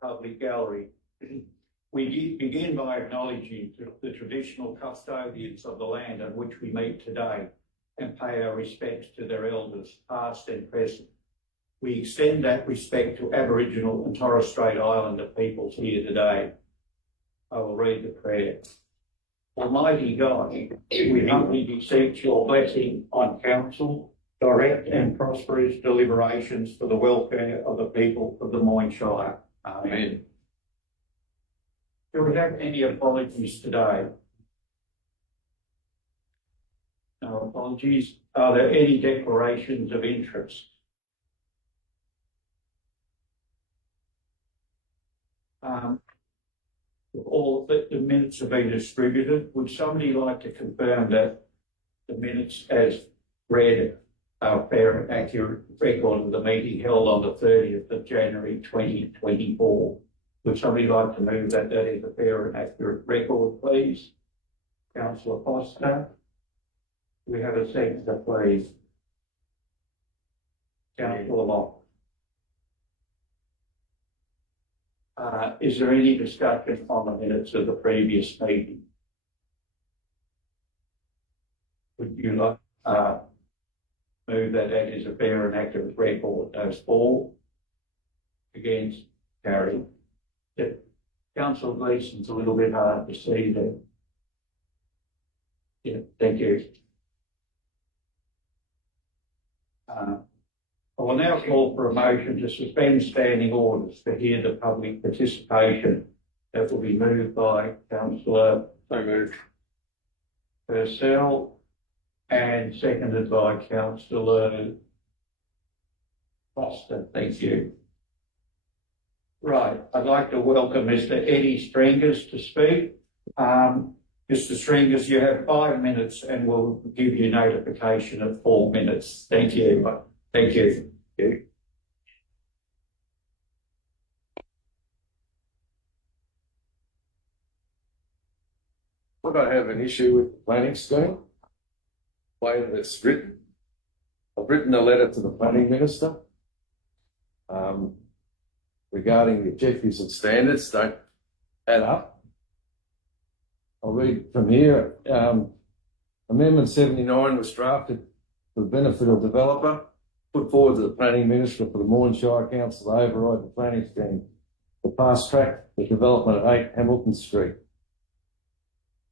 public gallery. We begin by acknowledging the traditional custodians of the land on which we meet today and pay our respects to their elders, past and present. We extend that respect to Aboriginal and Torres Strait Islander peoples here today. I will read the prayer. Almighty God, we humbly beseech your blessing on council, direct and prosperous deliberations for the welfare of the people of the Moyne Shire. Amen. Do we have any apologies today? No apologies. Are there any declarations of interest? All that the minutes have been distributed. Would somebody like to confirm that the minutes as read are a fair and accurate record of the meeting held on the 30th of January 2024? Would somebody like to move that that is a fair and accurate record, please? Councillor Foster. We have a seconder, please. Councillor Locke. Is there any discussion on the minutes of the previous meeting? Would you like move that that is a fair and accurate record? Those for? Against? Carried. Councillor Gleeson's a little bit hard to see there. Yeah, thank you. I will now call for a motion to suspend standing orders to hear the public participation. That will be moved by Councillor Purcell and seconded by Councillor Foster. Thank you. Right, I'd like to welcome Mr. Eddie Stringers to speak. Mr. Stringers, you have 5 minutes and we'll give you notification of 4 minutes. Thank you. Thank you. Would I have an issue with the planning scheme? The way that it's written. I've written a letter to the planning minister regarding the objectives and standards don't add up. I'll read from here. Amendment 79 was drafted for the benefit of the developer, put forward to the planning minister for the Moyne Shire Council to override the planning scheme to fast track the development at 8 Hamilton Street.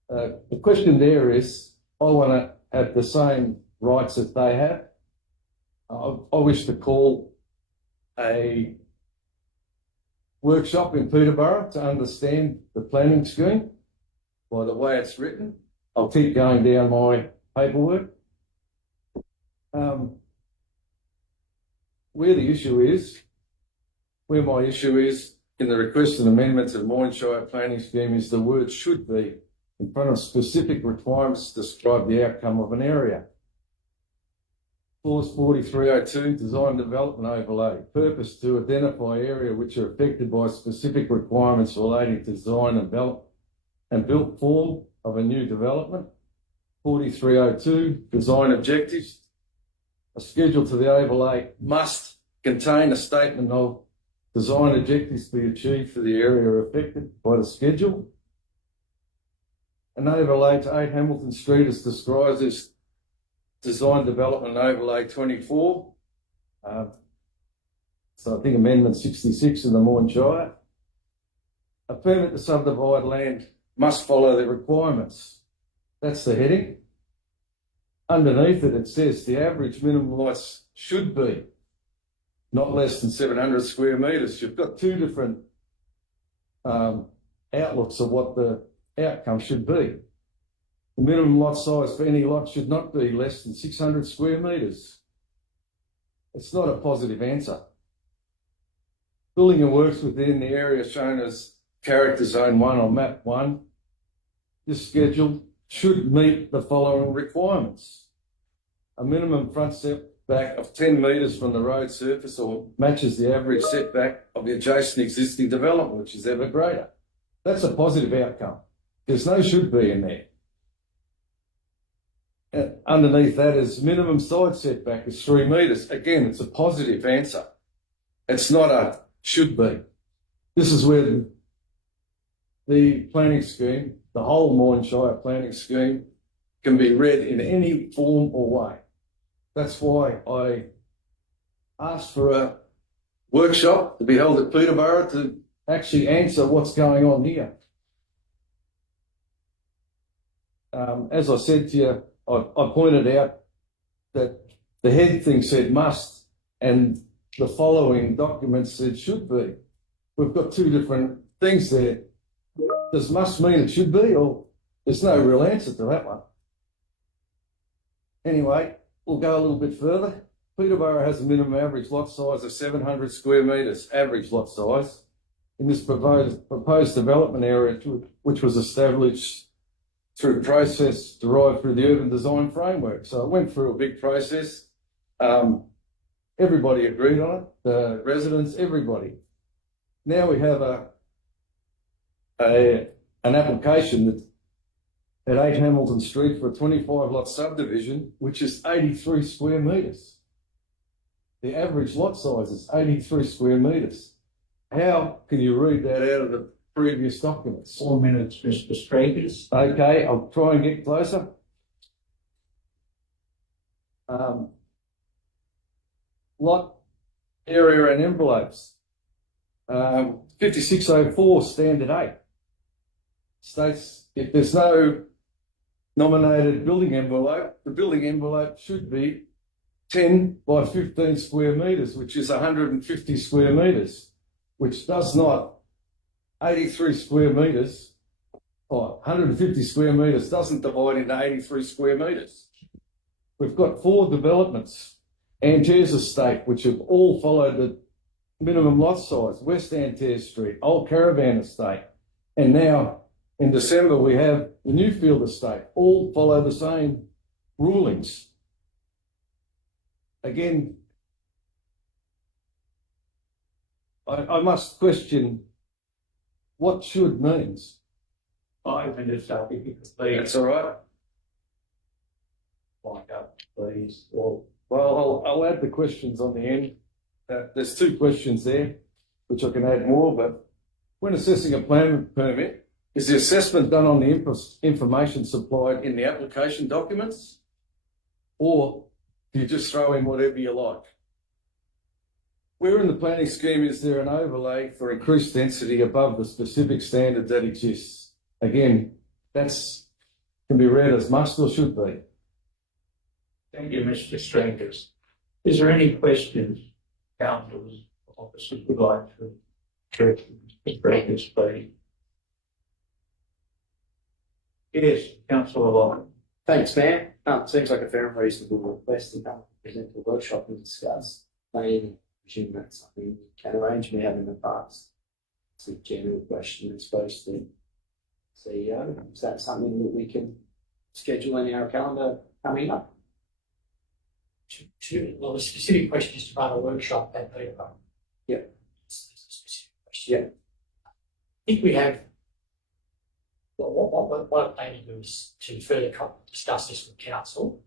The question there is, I want to have the same rights that they have. I wish to call a workshop in Peterborough to understand the planning scheme by the way it's written. I'll keep going down my paperwork. Where my issue is in the requested amendment to the Moyne Shire planning scheme is the word should be in front of specific requirements to describe the outcome of an area. Clause 4302, design development overlay. Purpose to identify areas which are affected by specific requirements relating to design and built form of a new development. 4302, design objectives. A schedule to the overlay must contain a statement of design objectives to be achieved for the area affected by the schedule. An overlay to 8 Hamilton Street is described as design development overlay 24. So I think amendment 66 in the Moyne Shire. A permit to subdivide land must follow the requirements. That's the heading. Underneath it, it says the average minimum lots should be not less than 700 square metres. You've got two different outlooks of what the outcome should be. The minimum lot size for any lot should not be less than 600 square metres. It's not a positive answer. Building and works within the area shown as Character Zone 1 on Map 1, this schedule should meet the following requirements. A minimum front setback of 10 metres from the road surface or matches the average setback of the adjacent existing development, which is ever greater. That's a positive outcome. There's no should be in there. Underneath that is minimum side setback is 3 metres. Again, it's a positive answer. It's not a should be. This is where the planning scheme, the whole Moyne Shire planning scheme, can be read in any form or way. That's why I asked for a workshop to be held at Peterborough to actually answer what's going on here. As I said to you, I pointed out that the head thing said must and the following document said should be. We've got two different things there. Does must mean it should be, or there's no real answer to that one? Anyway, we'll go a little bit further. Peterborough has a minimum average lot size of 700 square metres, average lot size, in this proposed development area, which was established through process derived through the urban design framework. So it went through a big process. Everybody agreed on it, the residents, everybody. Now we have an application at 8 Hamilton Street for a 25 lot subdivision, which is 83 square metres. The average lot size is 83 square metres. How can you read that out of the previous documents? 4 minutes, Mr. Strangers. Okay, I'll try and get closer. Lot area and envelopes. 5604 standard 8 states if there's no nominated building envelope, the building envelope should be 10 by 15 square metres, which is 150 square metres, which does not, 83 square metres, or 150 square metres doesn't divide into 83 square metres. We've got 4 developments, Antares Estate, which have all followed the minimum lot size, West Antares Street, Old Caravan Estate, and now in December we have the Newfield Estate, all follow the same rulings. Again, I must question what should means. 5 minutes, if you could please. That's all right. Wind up, please. Well, I'll add the questions on the end. There's 2 questions there, which I can add more, but when assessing a plan permit, is the assessment done on the information supplied in the application documents, or do you just throw in whatever you like? Where in the planning scheme is there an overlay for increased density above the specific standard that exists? Again, that's can be read as must or should be. Thank you, Mr. Strangers. Is there any questions councillors, officers would like to address this, please? Yes, Councillor Lyon. Thanks, Mayor. Seems like a fair and reasonable request to come present to a workshop and discuss. I presume that's something we can arrange. We have in the past. It's a general question, I suppose, to the CEO. Is that something that we can schedule in our calendar coming up? Well, the specific question is to run a workshop at Peterborough. Yeah. It's a specific question. Yeah. I think we have, well, what I'm planning to do is to further discuss this with council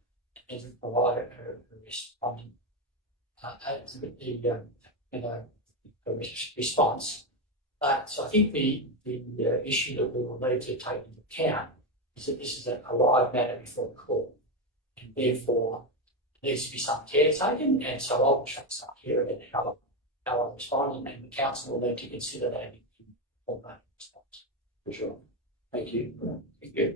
and then provide a response. So I think the issue that we will need to take into account is that this is a live matter before the court, and therefore there needs to be some care taken, and so I'll start hearing it how I respond, and the council will need to consider that in that response. For sure. Thank you. Thank you.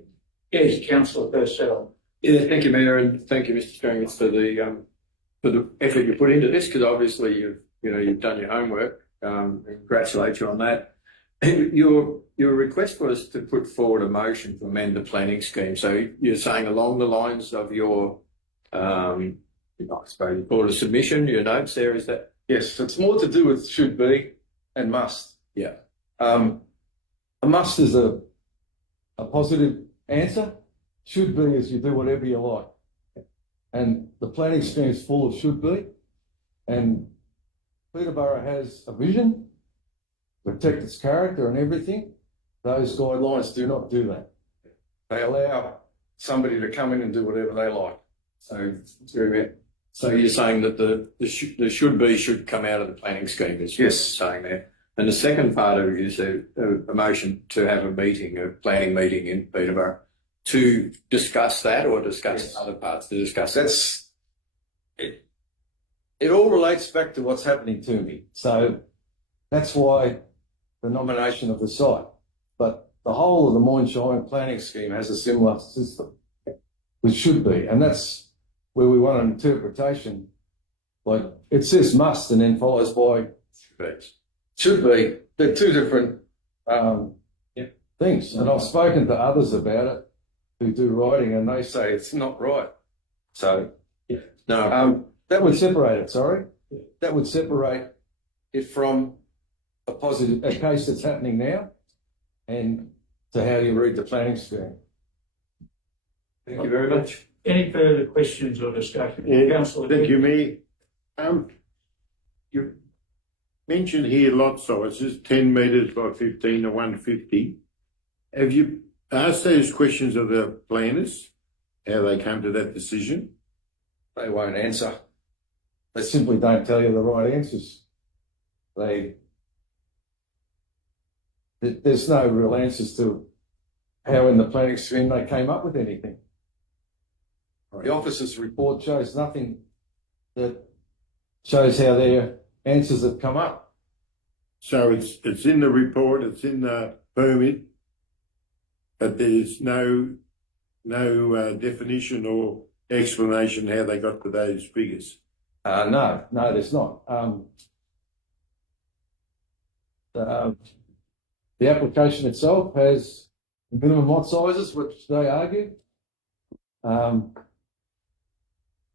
Yes, Councillor Purcell. Yeah, thank you, Mayor, and thank you, Mr. Strangers, for the effort you put into this, because obviously you've done your homework. And congratulate you on that. Your request was to put forward a motion to amend the planning scheme. So you're saying along the lines of your, I suppose you call it a submission, your notes there, is that? Yes, it's more to do with should be and must. Yeah. A must is a positive answer. Should be is you do whatever you like. And the planning scheme is full of should be. And Peterborough has a vision, protect its character and everything. Those guidelines do not do that. They allow somebody to come in and do whatever they like. So you're saying that the should be should come out of the planning scheme, is what you're saying there. And the second part of it is a motion to have a meeting, a planning meeting in Peterborough to discuss that or discuss Yes. other parts to discuss that. That's it. It all relates back to what's happening to me. So that's why the nomination of the site. But the whole of the Moyne Shire planning scheme has a similar system, which should be, and that's where we want an interpretation. Like it says must and then follows by should be. They're two different things. And I've spoken to others about it who do writing, and they say it's not right. So No, that would separate it. Sorry, that would separate it from a case that's happening now, and to how you read the planning scheme. thank you very much. Any further questions or discussion? Councillor, Thank you, Mayor. You mentioned here lot sizes, 10 metres by 15 to 150. Have you asked those questions of the planners, how they come to that decision? They won't answer. They simply don't tell you the right answers. There's no real answers to how in the planning scheme they came up with anything. The officer's report shows nothing that shows how their answers have come up. So it's in the report, it's in the permit, but there's no definition or explanation how they got to those figures. No, there's not. The application itself has minimum lot sizes, which they argue.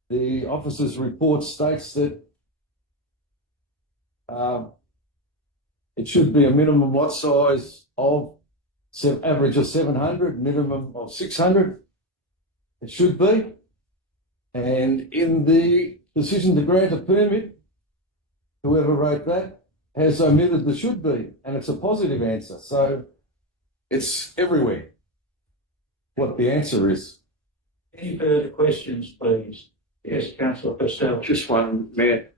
The officer's report states that it should be a minimum lot size of average of 700, minimum of 600. It should be. And in the decision to grant a permit, whoever wrote that has omitted the should be, and it's a positive answer. So it's everywhere what the answer is. any further questions, please? Yes, Councillor Purcell. Just one, Mayor.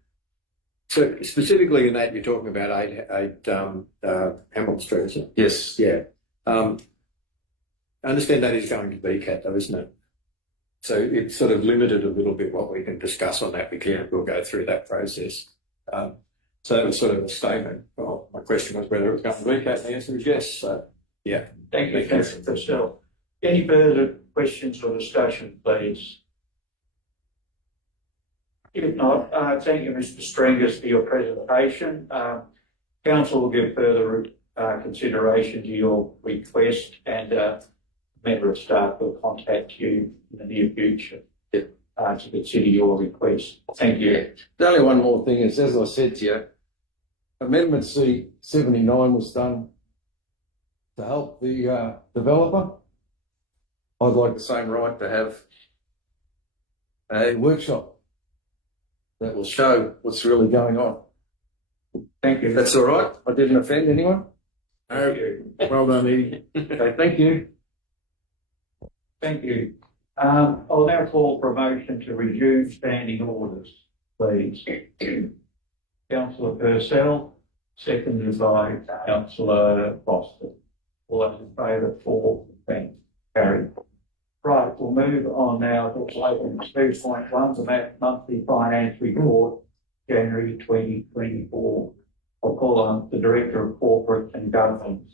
So specifically in that, you're talking about 8 Hamilton Street, isn't it? Yes. Yeah. I understand that is going to be cat though, isn't it? So it's sort of limited a little bit what we can discuss on that. We'll go through that process. So that was sort of a statement. Well, my question was whether it was going to be cat, and the answer is yes. So yeah. Thank you, Councillor Purcell. Any further questions or discussion, please? If not, thank you, Mr. Strengus, for your presentation. Council will give further consideration to your request, and a member of staff will contact you in the near future to consider your request. Thank you. The only one more thing is, as I said to you, Amendment C 79 was done to help the developer. I'd like the same right to have a workshop that will show what's really going on. Thank you. If that's all right, I didn't offend anyone. Thank you. Well done, Eddie. Okay, thank you. Thank you. I'll now call for a motion to resume standing orders, please. Councillor Purcell, seconded by Councillor Foster. All those in favour, 4, thanks, carried. Right, we'll move on now to item 2.1, the monthly finance report, January 2024. I'll call on the Director of Corporate and Governance,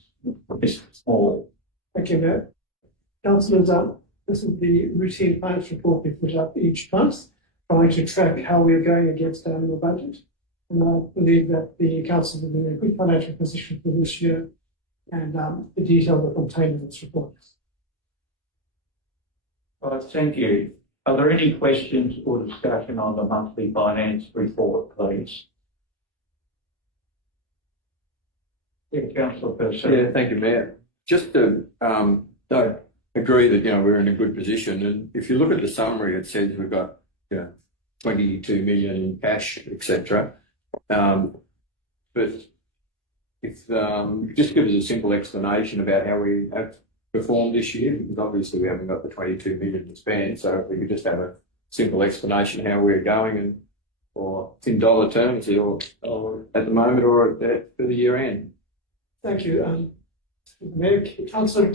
Mr. Small. Thank you, Mayor. Councillors, this is the routine finance report we put up each month, trying to track how we're going against our annual budget. And I believe that the council will be in a good financial position for this year, and the details are contained in this report. Right, thank you. Are there any questions or discussion on the monthly finance report, please? Yeah, Councillor Purcell. Yeah, thank you, Mayor. Just to I agree that we're in a good position, and if you look at the summary, it says we've got 22 million in cash, etc. But if just give us a simple explanation about how we have performed this year, because obviously we haven't got the 22 million to spend. So if we could just have a simple explanation how we're going, and or in dollar terms, or at the moment, or for the year end? Thank you. Mayor, Councillor,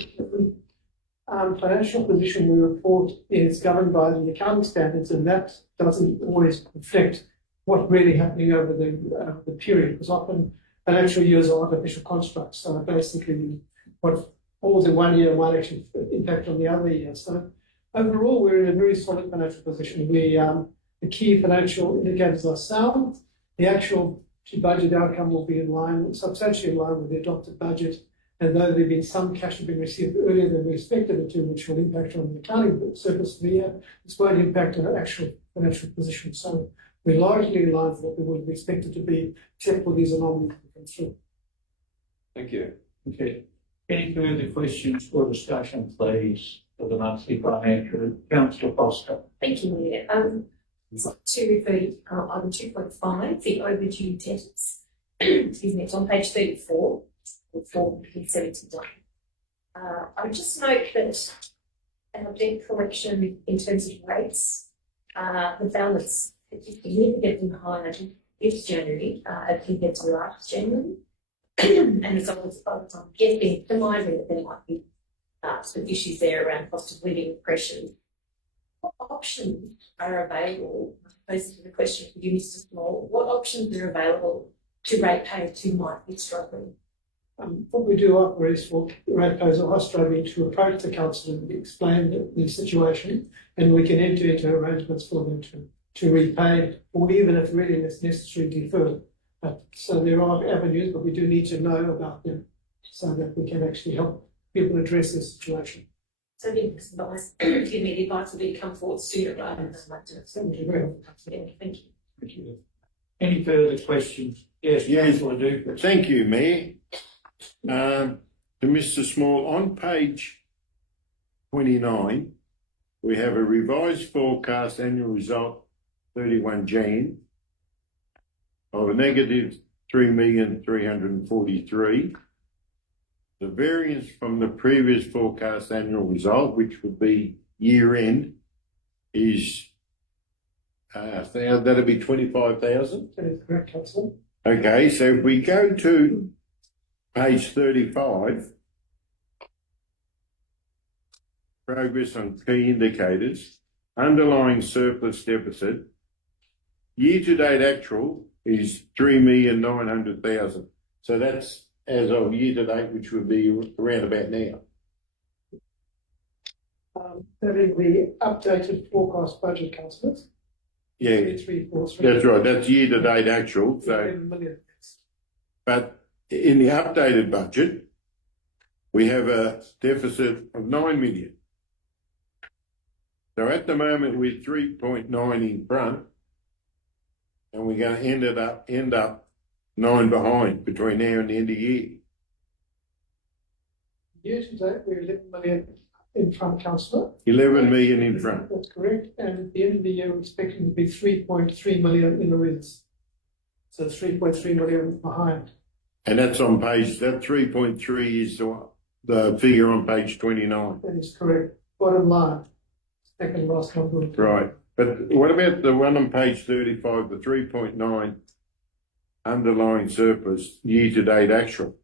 financial position we report is governed by the accounting standards, and that doesn't always reflect what's really happening over the period, because often financial years are artificial constructs. So basically, what falls in one year might actually impact on the other year. So overall, we're in a very solid financial position. The key financial indicators are sound. The actual budget outcome will be in line, substantially in line with the adopted budget. And though there have been some cash have been received earlier than we expected it to, which will impact on the accounting surplus for the year, this won't impact on our actual financial position. So we're largely in line with what we would have expected to be, except for these anomalies that come through. Thank you. Okay. Any further questions or discussion, please, for the monthly financial? Councillor Foster. Thank you, Mayor. To refer item 2.5, the overdue debtors. Excuse me, it's on page 34, or 479. I would just note that our debt collection in terms of rates, the balance is significantly higher this January as compared to last January. And as I'm guessing, surmising that there might be some issues there around cost of living pressures. What options are available? This is the question for you, Mr. Small. What options are available to ratepayers who might be struggling? What we do offer is for ratepayers who are struggling to approach the council and explain the situation, and we can enter into arrangements for them to repay, or even if really it's necessary, defer. So there are avenues, but we do need to know about them so that we can actually help people address this situation. So the advice, excuse me, the advice will be to come forward sooner rather than later. Thank you very much. Yeah, thank you. Thank you. Any further questions? Yes, Councillor Duke. Thank you, Mayor. To Mr. Small, on page 29, we have a revised forecast annual result 31 Jan of a negative 3,343,000. The variance from the previous forecast annual result, which would be year end, is that'll be 25,000. That is correct, Councillor. Okay, so if we go to page 35, progress on key indicators, underlying surplus deficit, year-to-date actual is 3,900,000. So that's as of year-to-date, which would be around about now. That is the updated forecast budget, councillors. Yeah, 343. that's right. That's year-to-date actual. So, 11 million. but in the updated budget, we have a deficit of 9 million. So at the moment we're 3.9 in front, and we're going to end up 9 behind between now and the end of the year. Year to date, we're 11 million in front, councillor. 11 million in front. That's correct. And at the end of the year, we're expecting to be 3.3 million in arrears. So 3.3 million behind. And that's on page, that 3.3 is the figure on page 29. That is correct. Bottom line, second last number. Right. But what about the one on page 35, the 3.9 underlying surplus year-to-date actual?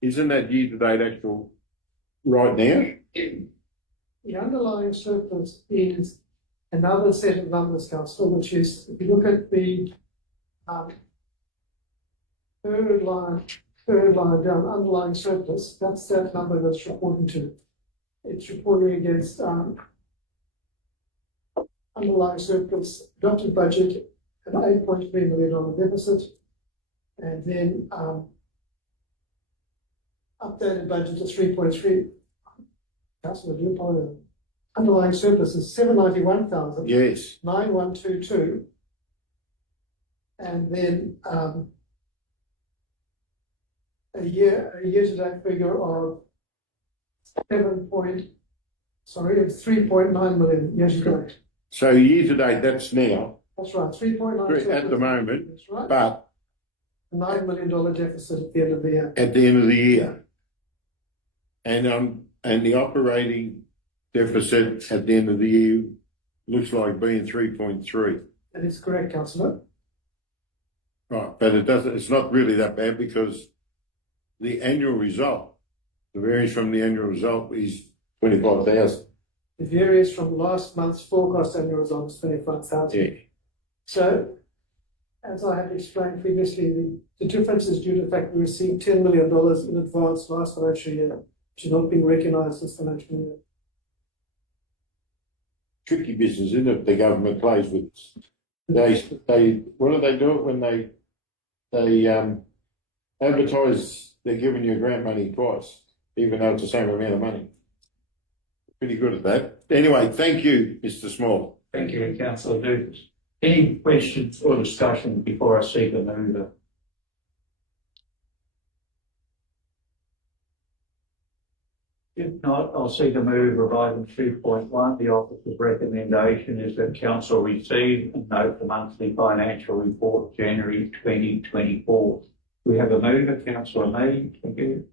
Isn't that year-to-date actual right now? The underlying surplus is another set of numbers, councillor, which is, if you look at the third line down, underlying surplus, that's that number that's reporting to. It's reporting against underlying surplus, adopted budget, an $8.3 million deficit, and then updated budget to 3.3. Councillor, do apologize. Underlying surplus is 791,000. Yes. 9122. And then a year-to-date figure of 3.9 million year-to-date. So year-to-date, that's now. That's right, 3.9 At the moment. That's right. But A $9 million deficit at the end of the year. at the end of the year. And the operating deficit at the end of the year looks like being 3.3. That is correct, councillor. Right, but it's not really that bad because the annual result, the variance from the annual result is 25,000. The variance from last month's forecast annual result is 25,000. Yeah. So, as I had explained previously, the difference is due to the fact we received $10 million in advance last financial year, which is not being recognised this financial year. Tricky business, isn't it? The government plays with. They what do they do it when they advertise they're giving you grant money twice, even though it's the same amount of money. Pretty good at that. Anyway, thank you, Mr. Small. Thank you, councillor Dukes. Any questions or discussion before I seek a mover? If not, I'll seek a move of item 2.1. The officer's recommendation is that council receive and note the monthly financial report January 2024. We have a mover, councillor Moyne, thank you.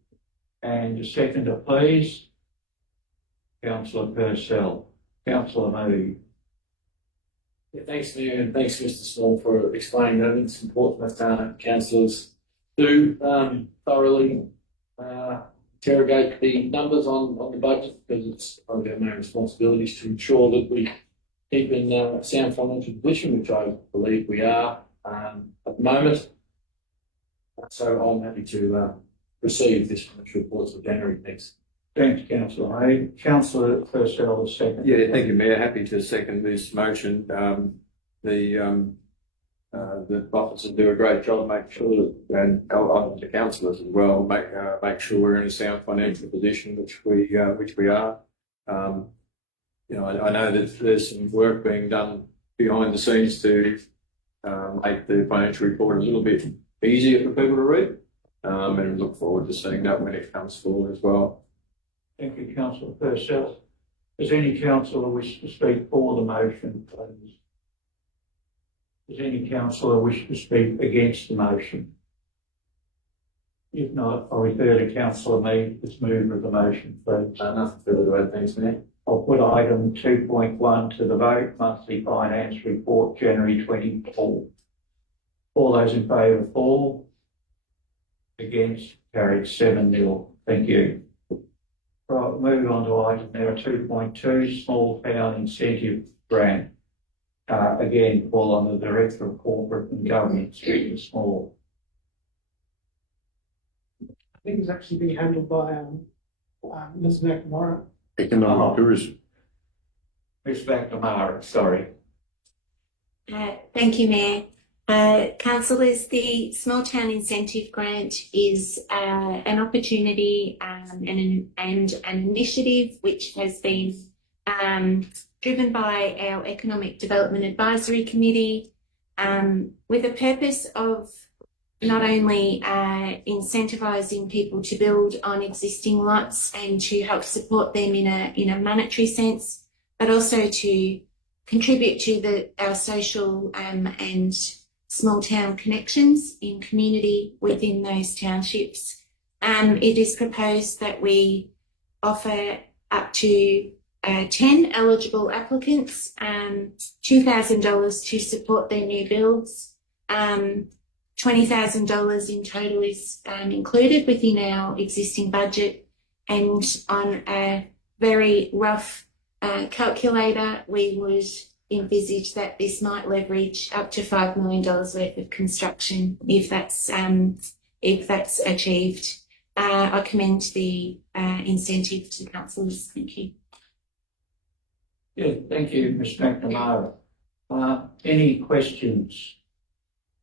And a seconder, please. Councillor Purcell. Councillor Moyne. Yeah, thanks, Mayor, and thanks, Mr. Small, for explaining that. It's important that councillors do thoroughly interrogate the numbers on the budget, because it's one of our main responsibilities to ensure that we keep in a sound financial position, which I believe we are at the moment. So I'm happy to receive this financial report for January next. Thanks, councillor Moyne. Councillor Purcell, the second. Yeah, thank you, Mayor. Happy to second this motion. The officers do a great job making sure that, and the councillors as well, make sure we're in a sound financial position, which we are. You know, I know that there's some work being done behind the scenes to make the financial report a little bit easier for people to read, and look forward to seeing that when it comes forward as well. Thank you, councillor Purcell. Does any councillor wish to speak for the motion, please? Does any councillor wish to speak against the motion? If not, I'll refer to councillor Mead as mover of the motion, please. Nothing further to add, thanks, Mayor. I'll put item 2.1 to the vote, monthly finance report, January 24. All those in favour, for? Against? Carried 7-0. Thank you. Right, moving on to item now 2.2, small town incentive grant. Again, fall on the Director of Corporate and Governance, Mr. Small. I think it's actually being handled by Ms. McNamara. Economic tourism. Ms. McNamara, sorry. Thank you, Mayor. Councillors, the Small Town Incentive Grant is an opportunity and an initiative which has been driven by our Economic Development Advisory Committee with the purpose of not only incentivising people to build on existing lots and to help support them in a monetary sense, but also to contribute to our social and small town connections in community within those townships. It is proposed that we offer up to 10 eligible applicants, $2,000 to support their new builds. $20,000 in total is included within our existing budget, and on a very rough calculator, we would envisage that this might leverage up to $5 million worth of construction if that's achieved. I commend the incentive to councillors. Thank you. Yeah, thank you, Ms. McNamara. Any questions?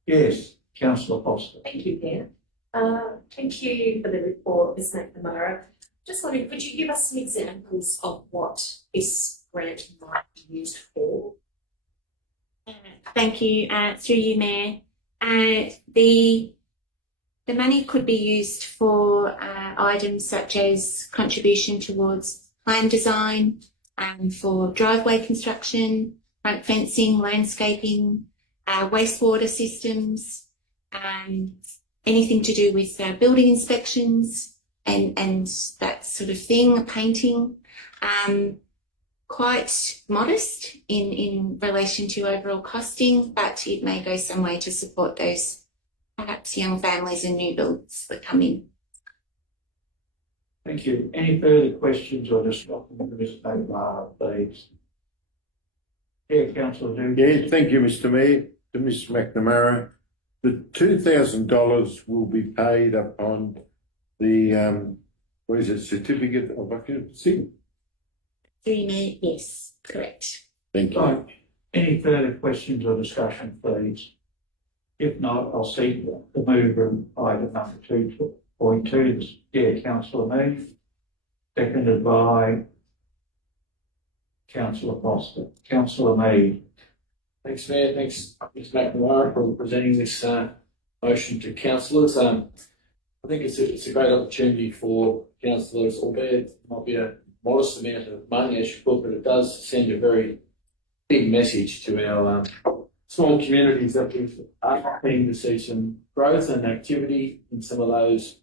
Yes, councillor Foster. Thank you, Mayor. Thank you for the report, Ms. McNamara. Just wondering, could you give us some examples of what this grant might be used for? Thank you. Through you, Mayor. The money could be used for items such as contribution towards plan design, for driveway construction, front fencing, landscaping, wastewater systems, anything to do with building inspections and that sort of thing, painting. Quite modest in relation to overall costing, but it may go some way to support those perhaps young families and new builds that come in. Thank you. Any further questions or discussion for Mr. McNamara, please? Yeah, councillor Dewey. Yeah, thank you, Mr. Mayor. To Ms. McNamara, the $2,000 will be paid upon the, what is it, certificate of occupancy? 3 million, yes, correct. Thank you. Right. Any further questions or discussion, please? If not, I'll seek the mover in item number 2.2. Yeah, councillor Moyne, seconded by councillor Foster. Councillor Mead. Thanks, Mayor. Thanks, Ms. McNamara, for presenting this motion to councillors. I think it's a great opportunity for councillors, albeit it might be a modest amount of money, as you put, but it does send a very big message to our small communities that we are keen to see some growth and activity in some of those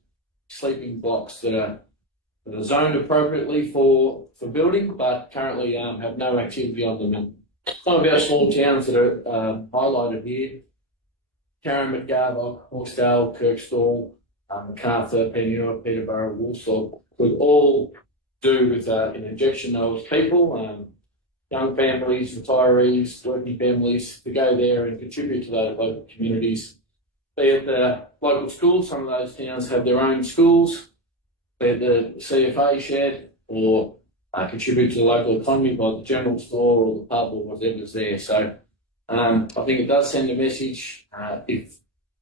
sleeping blocks that are zoned appropriately for building, but currently have no activity on them. And some of our small towns that are highlighted here, Karen, McGarvock, Hawkesdale, Kirkstall, MacArthur, Penrith, Peterborough, Walsall, could all do with an injection of people, young families, retirees, working families, to go there and contribute to those local communities. Be it the local schools, some of those towns have their own schools, be it the CFA shed, or contribute to the local economy by the general store or the pub or whatever's there. So I think it does send a message. If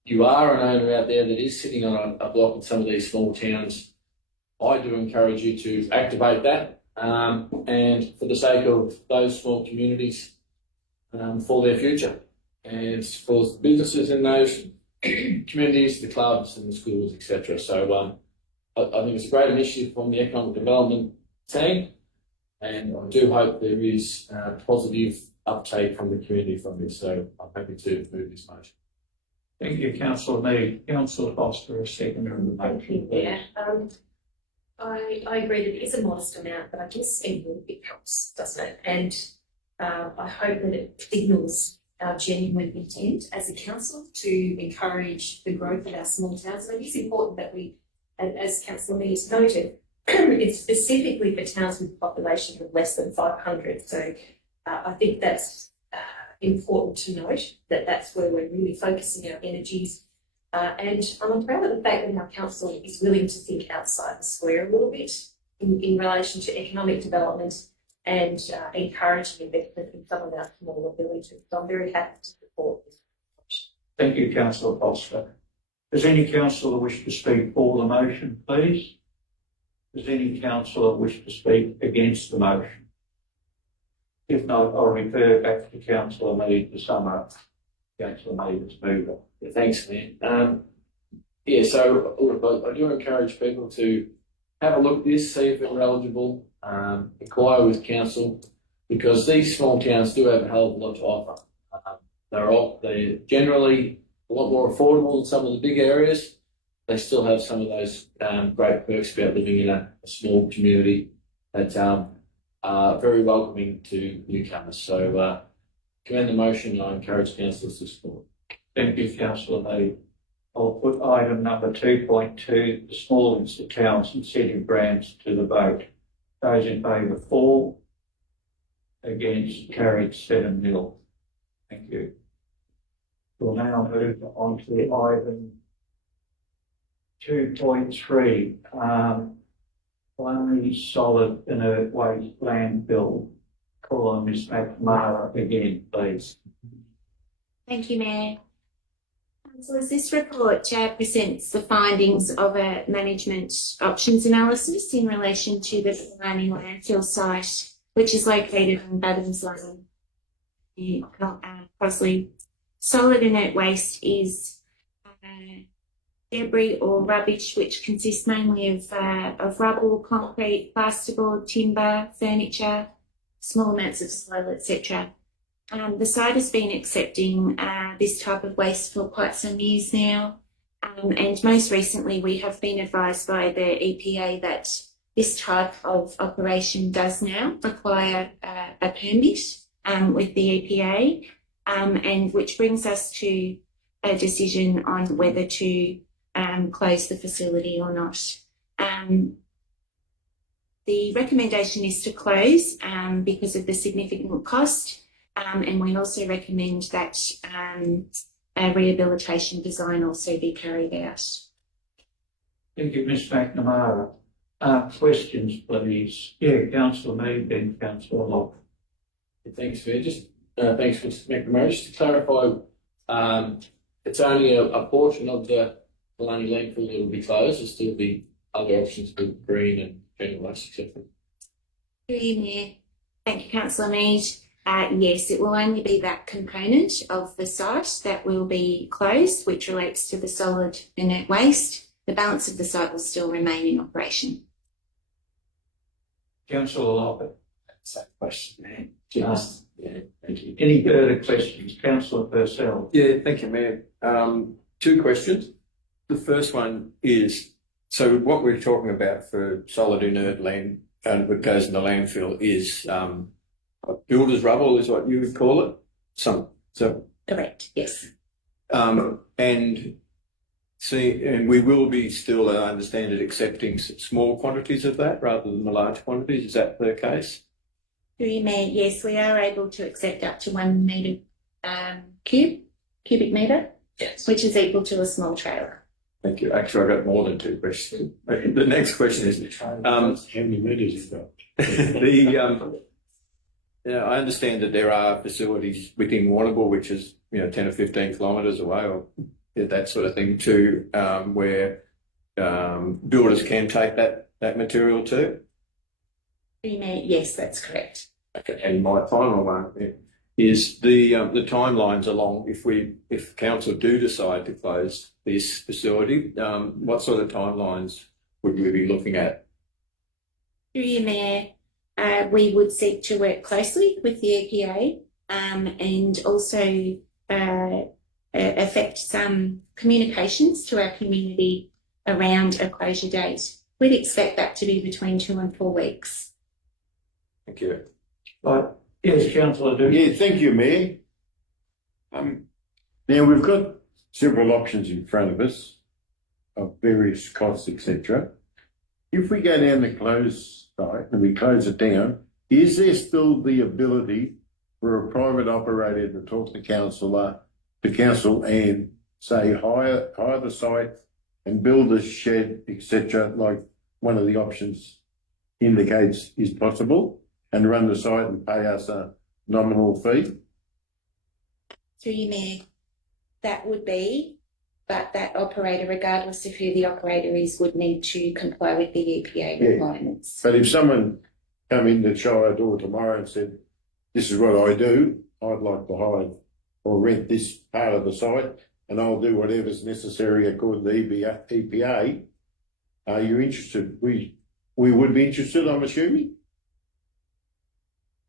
you are an owner out there that is sitting on a block in some of these small towns, I do encourage you to activate that. And for the sake of those small communities, for their future, and for the businesses in those communities, the clubs and the schools, etc. So I think it's a great initiative from the economic development team, and I do hope there is positive uptake from the community from this. So I'm happy to move this motion. Thank you, councillor Mead. Councillor Foster, a second on the Thank motion. you, Mayor. I agree that it is a modest amount, but I guess it helps, doesn't it? And I hope that it signals our genuine intent as a council to encourage the growth of our small towns. And it is important that we, as Councillor Mead has noted, it's specifically for towns with a population of less than 500. So I think that's important to note, that that's where we're really focusing our energies. And I'm proud of the fact that our council is willing to think outside the square a little bit in relation to economic development and encouraging investment in some of our smaller villages. So I'm very happy to support this motion. Thank you, councillor Foster. Does any councillor wish to speak for the motion, please? Does any councillor wish to speak against the motion? If not, I'll refer back to councillor Mead to sum up. Councillor Mead has moved on. Yeah, thanks, man. So look, I do encourage people to have a look at this, see if they're eligible, inquire with council, because these small towns do have a hell of a lot to offer. They're generally a lot more affordable than some of the big areas. They still have some of those great perks about living in a small community that are very welcoming to newcomers. So commend the motion. I encourage councillors to support. Thank you, councillor Mead. I'll put item number 2.2, the small towns incentive grants, to the vote. Those in favour, 4. Against, carried 7-0. Thank you. We'll now move on to item 2.3, primary solid inert waste landfill. Call on Ms. McNamara again, please. Thank you, Mayor. Councillors, this report presents the findings of a management options analysis in relation to the Moyne landfill site, which is located on Badham's Lane, Crosley. Solid inert waste is debris or rubbish which consists mainly of rubble, concrete, plasterboard, timber, furniture, small amounts of soil, etc. The site has been accepting this type of waste for quite some years now, and most recently we have been advised by the EPA that this type of operation does now require a permit with the EPA, and which brings us to a decision on whether to close the facility or not. The recommendation is to close because of the significant cost, and we also recommend that a rehabilitation design also be carried out. Thank you, Ms McNamara. Questions, please? Yeah, Councillor Mead, then Councillor Locke. Thanks, Mayor. Just thanks, Mr. McNamara. Just to clarify, it's only a portion of the Maloney landfill that will be closed. There'll still be other options for green and general waste, etc. Through you, Mayor. Thank you, Councillor Mead. Yes, it will only be that component of the site that will be closed, which relates to the solid inert waste. The balance of the site will still remain in operation. Councillor Locke. Same question, man. Yes. Yeah, thank you. Any further questions? Councillor Purcell. Yeah, thank you, Mayor. Two questions. The first one is, so what we're talking about for solid inert land and what goes in the landfill is builder's rubble is what you would call it. Correct, yes. And we will be still, I understand it, accepting small quantities of that rather than the large quantities. Is that the case? Through you, Mayor, yes, we are able to accept up to 1 metre cubic metre, Yes. which is equal to a small trailer. Thank you. Actually, I've got more than two questions. The next question is, How many metres is that? I understand that there are facilities within Warrnambool, which is 10 or 15 kilometres away, or that sort of thing, too, where builders can take that material too. Through you, Mayor, yes, that's correct. Okay, and my final one is the timelines along. If council do decide to close this facility, what sort of timelines would we be looking at? Through you, Mayor, we would seek to work closely with the EPA and also affect some communications to our community around a closure date. We'd expect that to be between 2 and 4 weeks. Thank you. Right. Yes, Councillor Duke. Yeah, thank you, Mayor. Now we've got several options in front of us of various costs, etc. If we go down the close site and we close it down, is there still the ability for a private operator to talk to council and say hire the site and build a shed, etc., like one of the options indicates is possible, and run the site and pay us a nominal fee? Through you, Mayor, that would be, but that operator, regardless of who the operator is, would need to comply with the EPA requirements. But if someone come in the Shire door tomorrow and said, this is what I do, I'd like to hire or rent this part of the site and I'll do whatever's necessary according to EPA, are you interested? We would be interested, I'm assuming.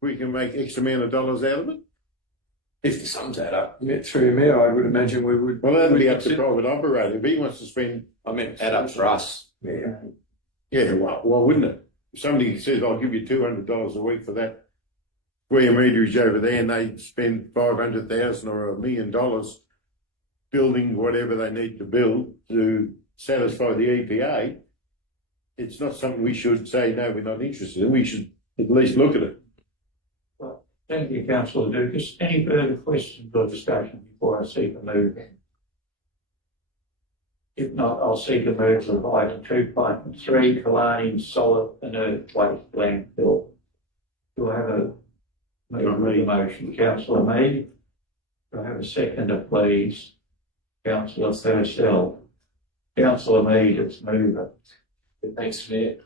We can make X amount of dollars out of it. If the sums add up, through me, I would imagine we would. Well, that'd be up to private operator. If he wants to spend, I mean, add up for us. yeah, well, why wouldn't it? If somebody says, I'll give you $200 a week for that square meterage over there, and they spend $500,000 or $1 million building whatever they need to build to satisfy the EPA, it's not something we should say, no, we're not interested in. We should at least look at it. Thank you, Councillor Dukas. Any further questions or discussion before I seek a move? If not, I'll seek a move of item 2.3, Killarney solid inert waste landfill. Do I have a move of the motion? Councillor Mead. Do I have a seconder, please? Councillor Purcell. Councillor Mead, it's mover. Thanks, Mayor.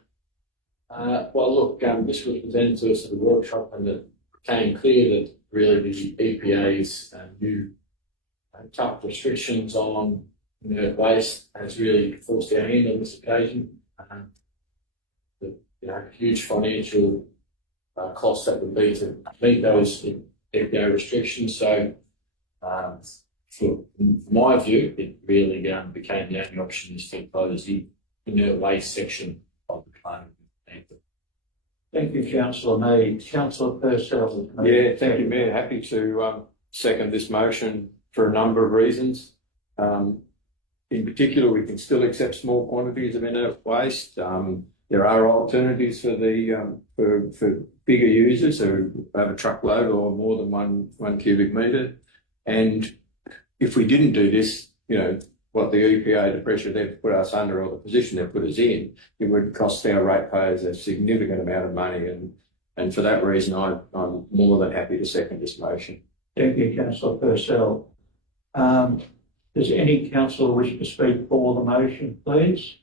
Well, look, this was presented to us at the workshop, and it became clear that really the EPA's new tough restrictions on inert waste has really forced our hand on this occasion. The huge financial costs that would be to meet those EPA restrictions. So, from my view, it really became the only option is to close the inert waste section of the claim. Thank you, Councillor Mead. Councillor Purcell. Yeah, thank you, Mayor. Happy to second this motion for a number of reasons. In particular, we can still accept small quantities of inert waste. There are alternatives for the for bigger users who have a truckload or more than one cubic metre. And if we didn't do this, what the EPA, the pressure they've put us under or the position they've put us in, it would cost our ratepayers a significant amount of money. And for that reason, I'm more than happy to second this motion. Thank you, Councillor Purcell. Does any councillor wish to speak for the motion, please?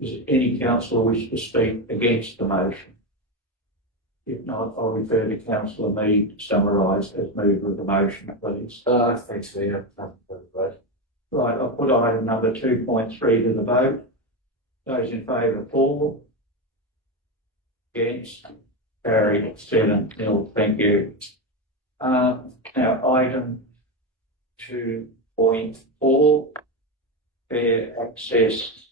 Does any councillor wish to speak against the motion? If not, I'll refer to Councillor Mead to summarise as mover of the motion, please. Thanks, Mayor. Right, I'll put item number 2.3 to the vote. Those in favour, for. Against? Carried 7-0. Thank you. Now, item 2.4, fair access.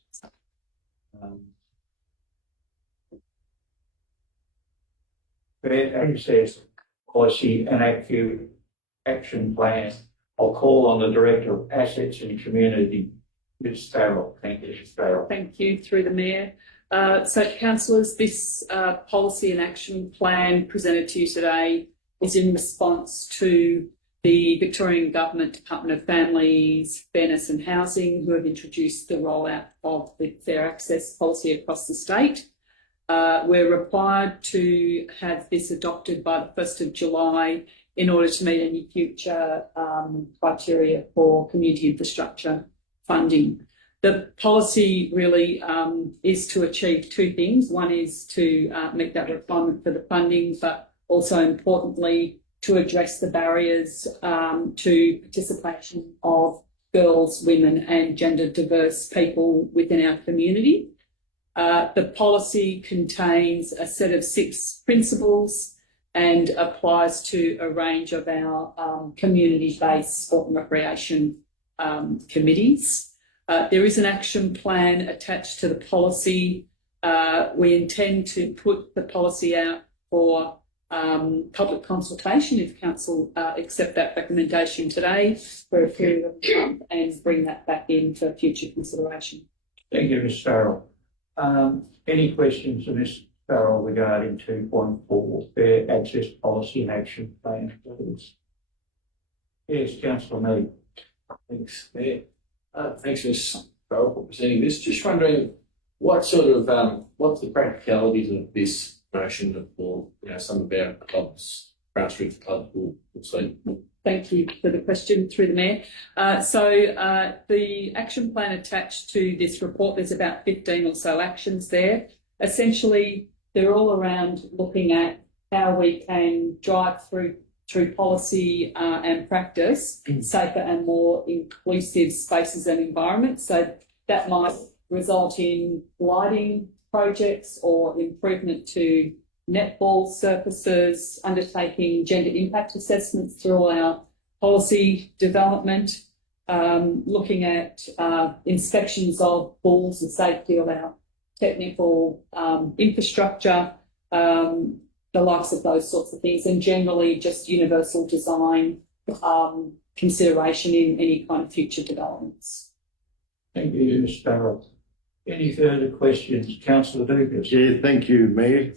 Fair access policy and action plan. I'll call on the Director of Assets and Community, Ms. Farrell. Thank you, Ms. Farrell. Thank you, through the Mayor. So, councillors, this policy and action plan presented to you today is in response to the Victorian Government Department of Families, Fairness and Housing, who have introduced the rollout of the fair access policy across the state. We're required to have this adopted by the 1st of July in order to meet any future criteria for community infrastructure funding. The policy really is to achieve two things. One is to meet that requirement for the funding, but also importantly, to address the barriers to participation of girls, women and gender diverse people within our community. The policy contains a set of 6 principles and applies to a range of our community-based sport and recreation committees. There is an action plan attached to the policy. We intend to put the policy out for public consultation if Council accept that recommendation today for a period of time and bring that back in for future consideration. Thank you, Ms. Farrell. Any questions of Ms. Farrell regarding 2.4, fair access policy and action plan, please? Yes, Councillor Mead. Thanks, Mayor. Thanks, Ms. Farrell, for presenting this. Just wondering what sort of what's the practicalities of this motion for some of our clubs, grassroots clubs will see. Thank you for the question, through the Mayor. The action plan attached to this report, there's about 15 or so actions there. Essentially, they're all around looking at how we can drive through policy and practice safer and more inclusive spaces and environments. So that might result in lighting projects or improvement to netball surfaces, undertaking gender impact assessments through all our policy development, looking at inspections of pools and safety of our technical infrastructure, the likes of those sorts of things, and generally just universal design consideration in any kind of future developments. Thank you, Ms. Farrell. Any further questions? Councillor Dukas. Yeah, thank you, Mayor.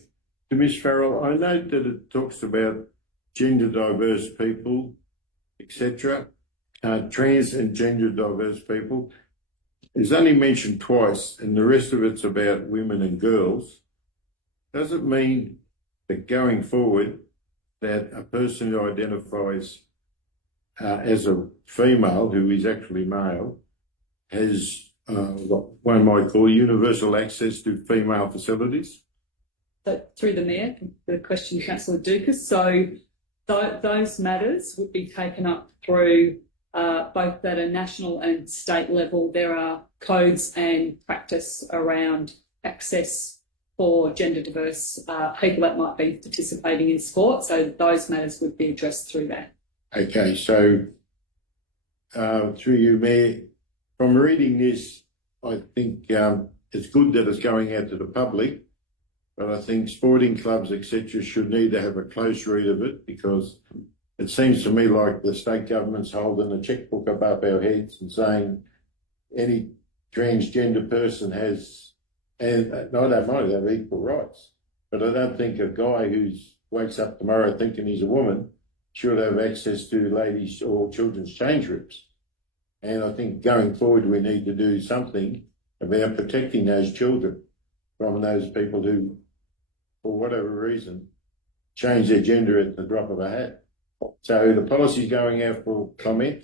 To Ms. Farrell, I note that it talks about gender diverse people, etc., trans and gender diverse people. It's only mentioned twice, and the rest of it's about women and girls. Does it mean that going forward, that a person who identifies as a female, who is actually male, has what one might call universal access to female facilities? So, through the Mayor, the question, Councillor Dukas. So those matters would be taken up through both at a national and state level. There are codes and practice around access for gender diverse people that might be participating in sport. So those matters would be addressed through that. Okay, so through you, Mayor, from reading this, I think it's good that it's going out to the public, but I think sporting clubs, etc., should need to have a close read of it, because it seems to me like the state government's holding a checkbook above our heads and saying any transgender person has, and I don't mind, they have equal rights. But I don't think a guy who wakes up tomorrow thinking he's a woman should have access to ladies' or children's change rooms. And I think going forward, we need to do something about protecting those children from those people who, for whatever reason, change their gender at the drop of a hat. So the policy's going out for comment.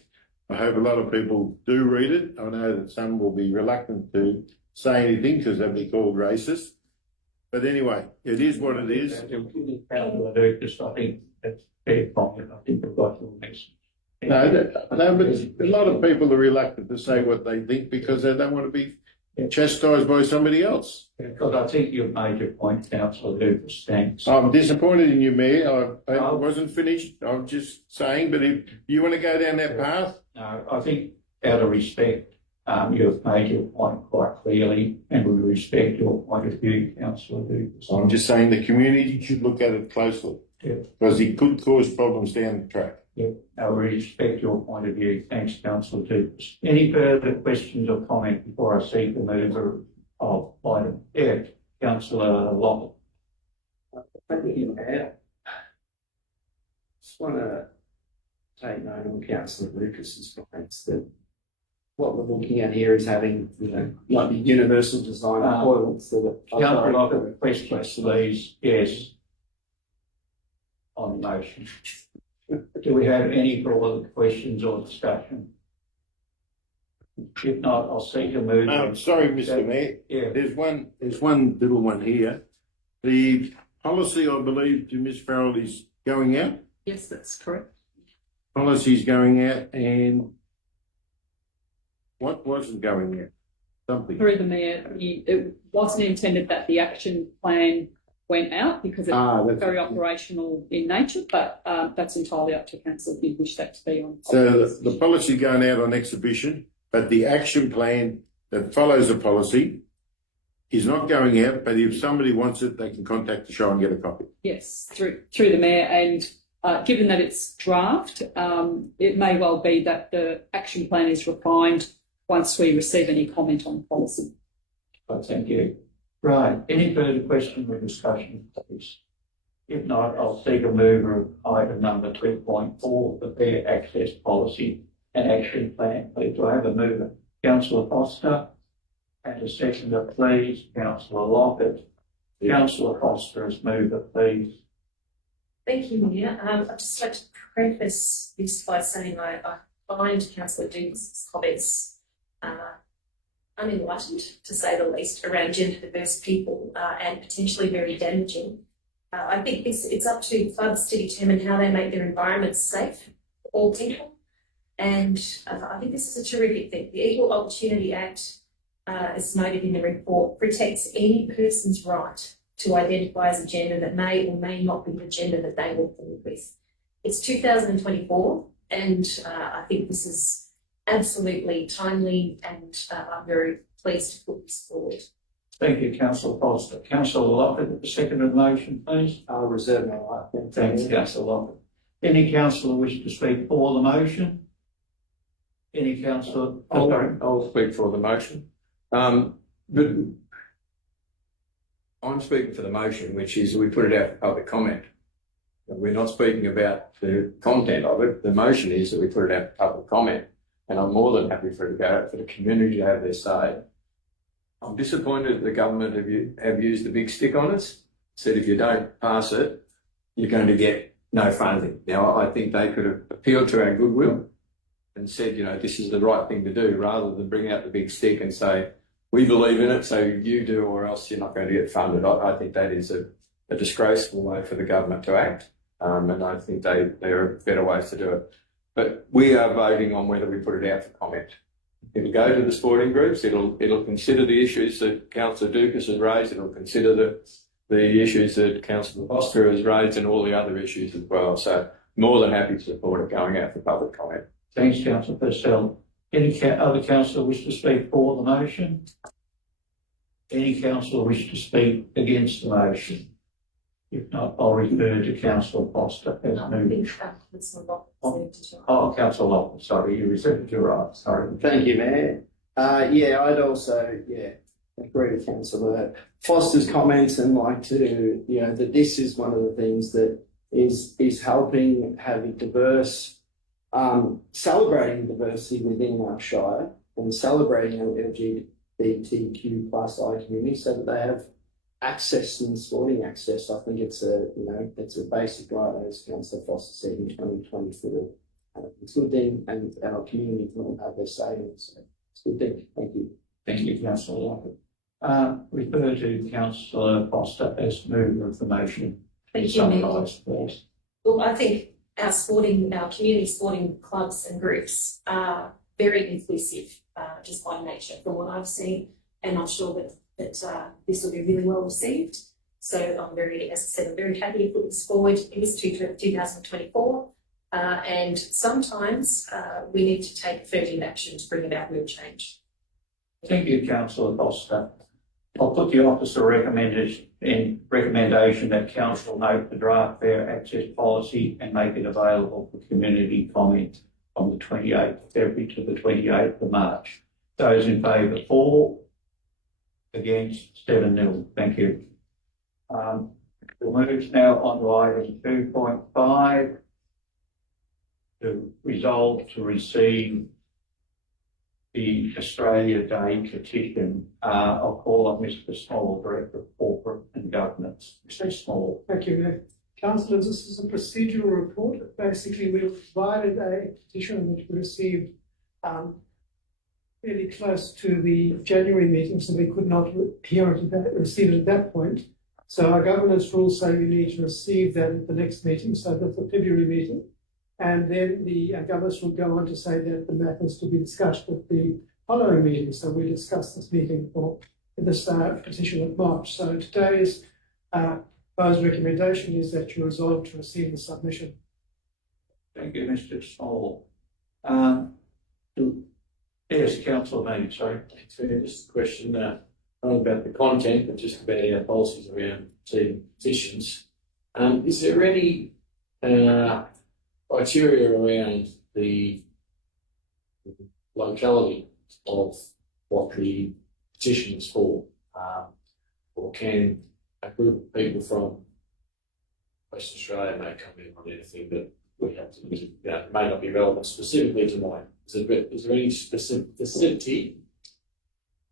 I hope a lot of people do read it. I know that some will be reluctant to say anything because they'll be called racist. But anyway, it is what it is. Just I think that's fair comment. I think we've got your message. No, but a lot of people are reluctant to say what they think because they don't want to be chastised by somebody else. Because I think you've made your point, Councillor Lucas. Thanks. I'm disappointed in you, Mayor. I wasn't finished. I'm just saying, but if you want to go down that path. No, I think out of respect, you've made your point quite clearly, and we respect your point of view, Councillor Lucas. I'm just saying the community should look at it closely. Yeah. Because it could cause problems down the track. Yeah, I respect your point of view. Thanks, Councillor Lucas. Any further questions or comment before I seek the mover of item? Yeah, Councillor Lockett. Thank you, Mayor. Just want to take note on Councillor Lucas's comments that what we're looking at here is having, like the universal design of toilets that are. Councillor Lockett, questions, please. Yes. On the motion. Do we have any further questions or discussion? If not, I'll seek a move. Sorry, Mr. Mayor. Yeah. There's one little one here. The policy, I believe, to Ms. Farrell is going out. Yes, that's correct. Policy's going out, and what wasn't going out? Something. Through the Mayor, it wasn't intended that the action plan went out because it's very operational in nature, but that's entirely up to council if you wish that to be on. So the policy going out on exhibition, but the action plan that follows the policy is not going out, but if somebody wants it, they can contact the Shire and get a copy. Yes, through the Mayor, and given that it's draft, it may well be that the action plan is refined once we receive any comment on the policy. Thank you. Right, any further questions or discussion, please? If not, I'll seek a mover of item number 3.4, the fair access policy and action plan. Please, do I have a mover? Councillor Foster, and a seconder, please. Councillor Lockett. Councillor Foster as mover, please. Thank you, Mayor. I'd just like to preface this by saying I find Councillor Dukes' comments unenlightened, to say the least, around gender diverse people and potentially very damaging. I think it's up to clubs to determine how they make their environments safe for all people. And I think this is a terrific thing. The Equal Opportunity Act, as noted in the report, protects any person's right to identify as a gender that may or may not be the gender that they were born with. It's 2024, and I think this is absolutely timely, and I'm very pleased to put this forward. Thank you, Councillor Foster. Councillor Lockett, the second of the motion, please. I'll reserve my right. Thanks, Councillor Lockett. Any councillor wish to speak for the motion? Any councillor? I'll speak for the motion. But I'm speaking for the motion, which is we put it out for public comment. We're not speaking about the content of it. The motion is that we put it out for public comment. And I'm more than happy for it to go out for the community to have their say. I'm disappointed that the government have used the big stick on us, said if you don't pass it, you're going to get no funding. Now, I think they could have appealed to our goodwill and said, this is the right thing to do, rather than bring out the big stick and say, we believe in it, so you do, or else you're not going to get funded. I think that is a disgraceful way for the government to act, and I think there are better ways to do it. But we are voting on whether we put it out for comment. It'll go to the sporting groups. It'll consider the issues that Councillor Dukas has raised. It'll consider the issues that Councillor Foster has raised, and all the other issues as well. So more than happy to support it going out for public comment. Thanks, Councillor Purcell. Any other councillor wish to speak for the motion? Any councillor wish to speak against the motion? If not, I'll refer to Councillor Foster as I moved. think Councillor Locke reserved it. Oh, Councillor Locke, sorry, you reserved your right, sorry. Thank you, Mayor. Yeah, I'd also, agree with Councillor Foster's comments and like to, that this is one of the things that is helping having diverse, celebrating diversity within our Shire and celebrating our LGBTQ plus I community so that they have access and sporting access. I think it's a basic right, as Councillor Foster said in 2024. It's a good thing, and our community can all have their say in it. So it's a good thing. Thank you. Thank you, Councillor Locke. Refer to Councillor Foster as mover of the motion. Thank you, Mayor. Summarise, please. Well, I think our community sporting clubs and groups are very inclusive, just by nature from what I've seen, and I'm sure that this will be really well received. So I'm very, as I said, I'm very happy to put this forward. It is 2024, and sometimes we need to take affirmative action to bring about real change. Thank you, Councillor Foster. I'll put the officer recommendation that council note the draft fair access policy and make it available for community comment on the 28th of February to the 28th of March. Those in favour 4, against 7-0. Thank you. We'll move now on to item 2.5 to resolve to receive the Australia Day petition. I'll call on Mr. Small, Director of Corporate and Governance. Mr. Small. Thank you, Mayor. Councillors, this is a procedural report. Basically, we provided a petition which we received fairly close to the January meeting, so we could not receive it at that point. So our governance rules say we need to receive that at the next meeting, so that's the February meeting. And then the governance will go on to say that the matter is to be discussed at the following meeting. So we discussed this meeting for this petition of March. So today's proposed recommendation is that you resolve to receive the submission. Thank you, Mr. Small. Yes, Councillor Moyne, sorry. Thanks, Mayor. Just a question, not about the content, but just about our policies around receiving petitions. Is there any criteria around the locality of what the petition is for? Or can a group of people from Western Australia may come in on anything that we have to, may not be relevant specifically to Moyne? Is there any specificity?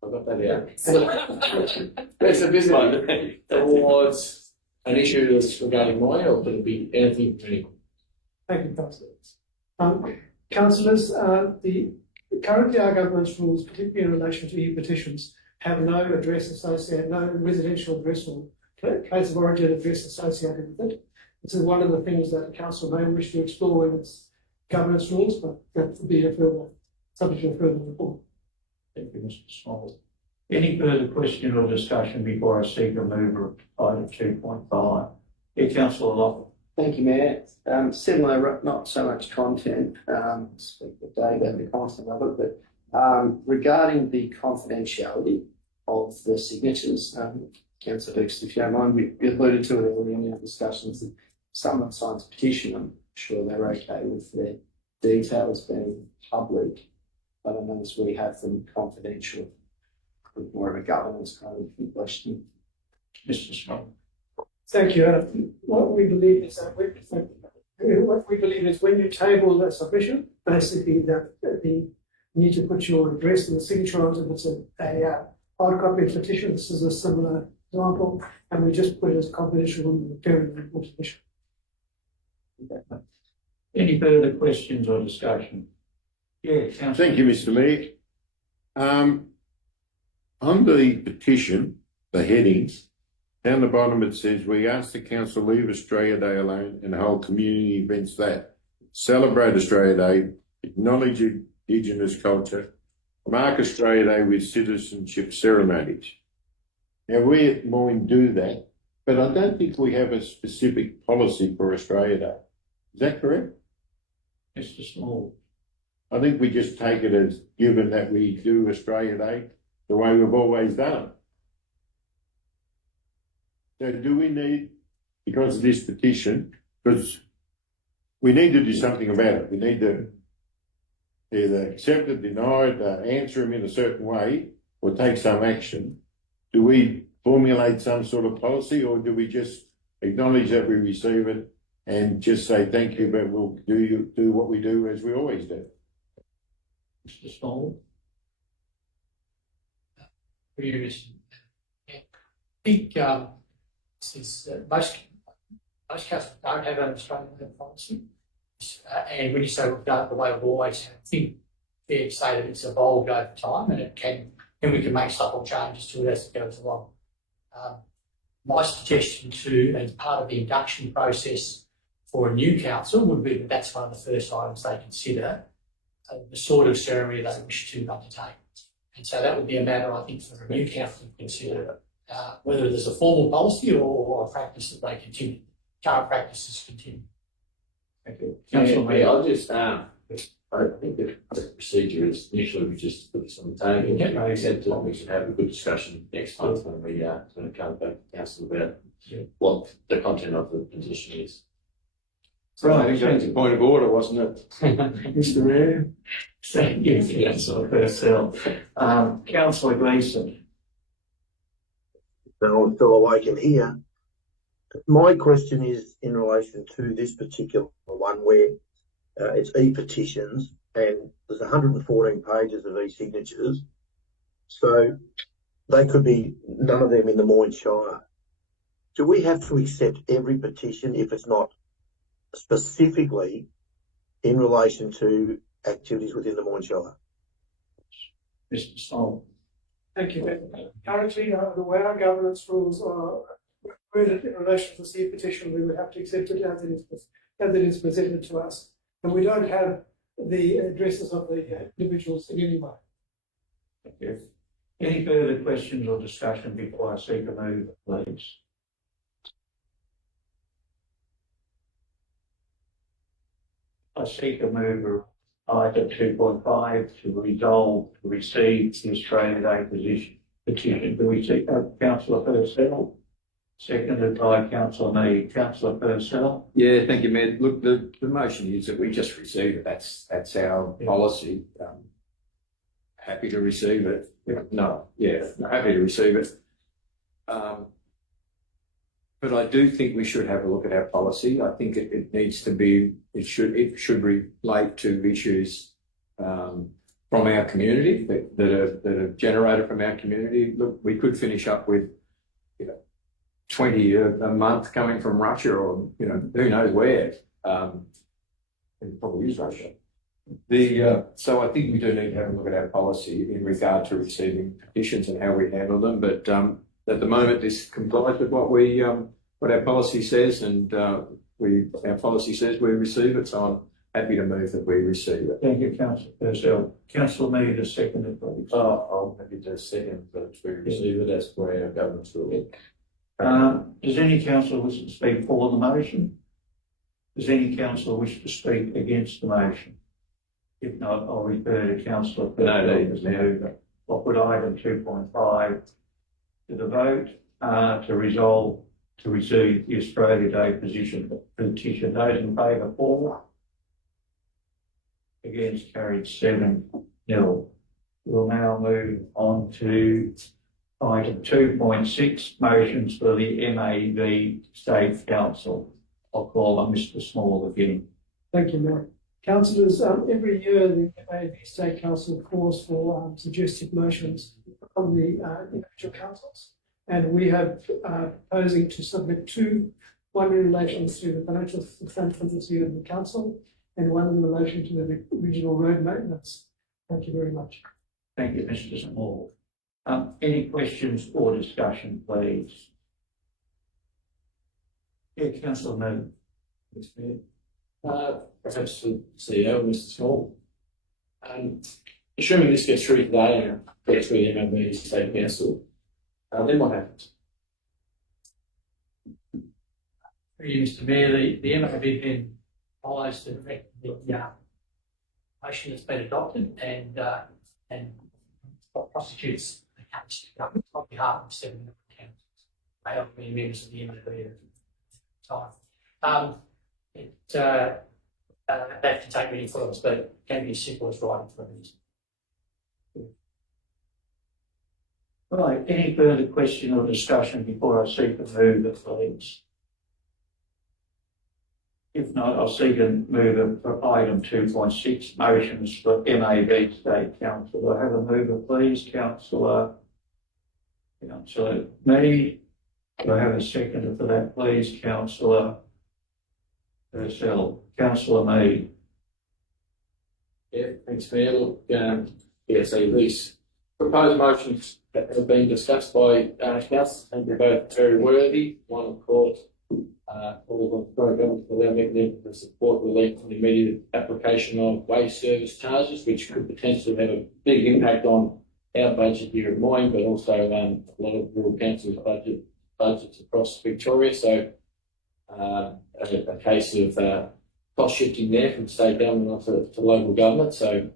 I've got that out. That's a business one. Towards an issue that's regarding Moyne, or could it be anything for anyone? Thank you, Councillors. Councillors, currently our governance rules, particularly in relation to e-petitions, have no address associated, no residential address or place of origin address associated with it. This is one of the things that the council may wish to explore in its governance rules, but that would be a further subject to a further report. Thank you, Mr. Small. Any further question or discussion before I seek a mover of item 2.5? Yeah, Councillor Locke. Thank you, Mayor. Similar, not so much content, speak with Dave about the content of it, but regarding the confidentiality of the signatures, Councillor Hicks, if you don't mind, we alluded to it earlier in our discussions that someone signs a petition, I'm sure they're okay with their details being public, but I notice we have them confidential, more of a governance kind of question. Mr. Small. Thank you. What we believe is that when you table the submission, basically that you need to put your address and the signature on it. If it's a hard copy petition, this is a similar example, and we just put it as confidential when we're preparing the report submission. Any further questions or discussion? Yeah, Councillor. Thank you, Mr. Mayor. On the petition, the headings, down the bottom it says, we ask the council leave Australia Day alone and hold community events that celebrate Australia Day, acknowledge Indigenous culture, mark Australia Day with citizenship ceremonies. Now we at Moyne do that, but I don't think we have a specific policy for Australia Day. Is that correct? Mr. Small. I think we just take it as given that we do Australia Day the way we've always done it. So do we need because of this petition, because we need to do something about it. We need to either accept it, deny it, answer them in a certain way, or take some action. Do we formulate some sort of policy, or do we just acknowledge that we receive it and just say thank you, but we'll do what we do as we always do? Mr. Small. Previous. Yeah. I think since most councils don't have an Australian policy, and when you say we've done it the way we've always had, I think fair to say that it's evolved over time, and we can make subtle changes to it as it goes along. My suggestion as part of the induction process for a new council would be that that's one of the first items they consider, the sort of ceremony they wish to undertake. And so that would be a matter, I think, for a new council to consider whether there's a formal policy or a practice that they continue. Current practices continue. Thank you. Yeah, I'll just, I think the procedure is initially we just put this on the table. Yeah. I accept it. We should have a good discussion next month when we come back to council about what the content of the petition is. Right, I think that's a point of order, wasn't it, Mr. Mayor? Thank you, Councillor Purcell. Councillor Gleeson. So I'm still awake in here. My question is in relation to this particular one where it's e-petitions and there's 114 pages of e-signatures. So they could be none of them in the Moyne Shire. Do we have to accept every petition if it's not specifically in relation to activities within the Moyne Shire? Mr. Small. Thank you. Currently, the way our governance rules are worded in relation to the C petition, we would have to accept it as it is presented to us. And we don't have the addresses of the individuals in any way. Thank you. Any further questions or discussion before I seek a move, please? I seek a move of item 2.5 to resolve to receive the Australian Day petition. Do we seek that, Councillor Purcell? Seconded by Councillor Mead. Councillor Purcell. Yeah, thank you, Mayor. Look, the motion is that we just receive it. That's our policy. Happy to receive it. Happy to receive it. But I do think we should have a look at our policy. I think it needs to be, it should relate to issues from our community that are generated from our community. Look, we could finish up with 20 a month coming from Russia, or who knows where. It probably is Russia. So I think we do need to have a look at our policy in regard to receiving petitions and how we handle them. But at the moment, this complies with what our policy says, and our policy says we receive it. So I'm happy to move that we receive it. Thank you, Councillor Purcell. Councillor Mead is seconded, please. I'm happy to second that we receive it as per our government's rule. Does any councillor wish to speak for the motion? Does any councillor wish to speak against the motion? If not, I'll refer to Councillor Purcell as the mover. I'll put item 2.5 to the vote to resolve to receive the Australia Day petition. Those in favour, 4. Against, carried 7-0. We'll now move on to item 2.6, motions for the MAV State Council. I'll call on Mr. Small again. Thank you, Mayor. Councillors, every year the MAV State Council calls for suggested motions from the individual councils, and we have proposing to submit 2, one in relation to the financial sustainability of the council and one in relation to the regional road maintenance. Thank you very much. Thank you, Mr. Small. Any questions or discussion, please? Yeah, Councillor Moon. Perhaps for CEO, Mr. Small. Assuming this gets through today and gets through the MLB State Council, then what happens? Through you, Mr. Mayor, the MAB then follows the motion that's been adopted and prosecutes the case to government on behalf of 7 members of the council. They are being members of the MAB. time. That can take many forms, but it can be as simple as writing for a meeting. Right, any further question or discussion before I seek a mover, please? If not, I'll seek a mover for item 2.6, motions for MAB State Council. Do I have a mover, please? Councillor Mead. Do I have a seconder for that, please? Councillor Purcell. Councillor Mead. Yeah, thanks, Mayor. Look, so these proposed motions that have been discussed by council, I think they're both very worthy. One, of course, all of the government for their mechanism to support relief on the immediate application of waste service charges, which could potentially have a big impact on our budget here at Moyne, but also a lot of rural councils' budgets across Victoria. So a case of cost shifting there from state government to local government. So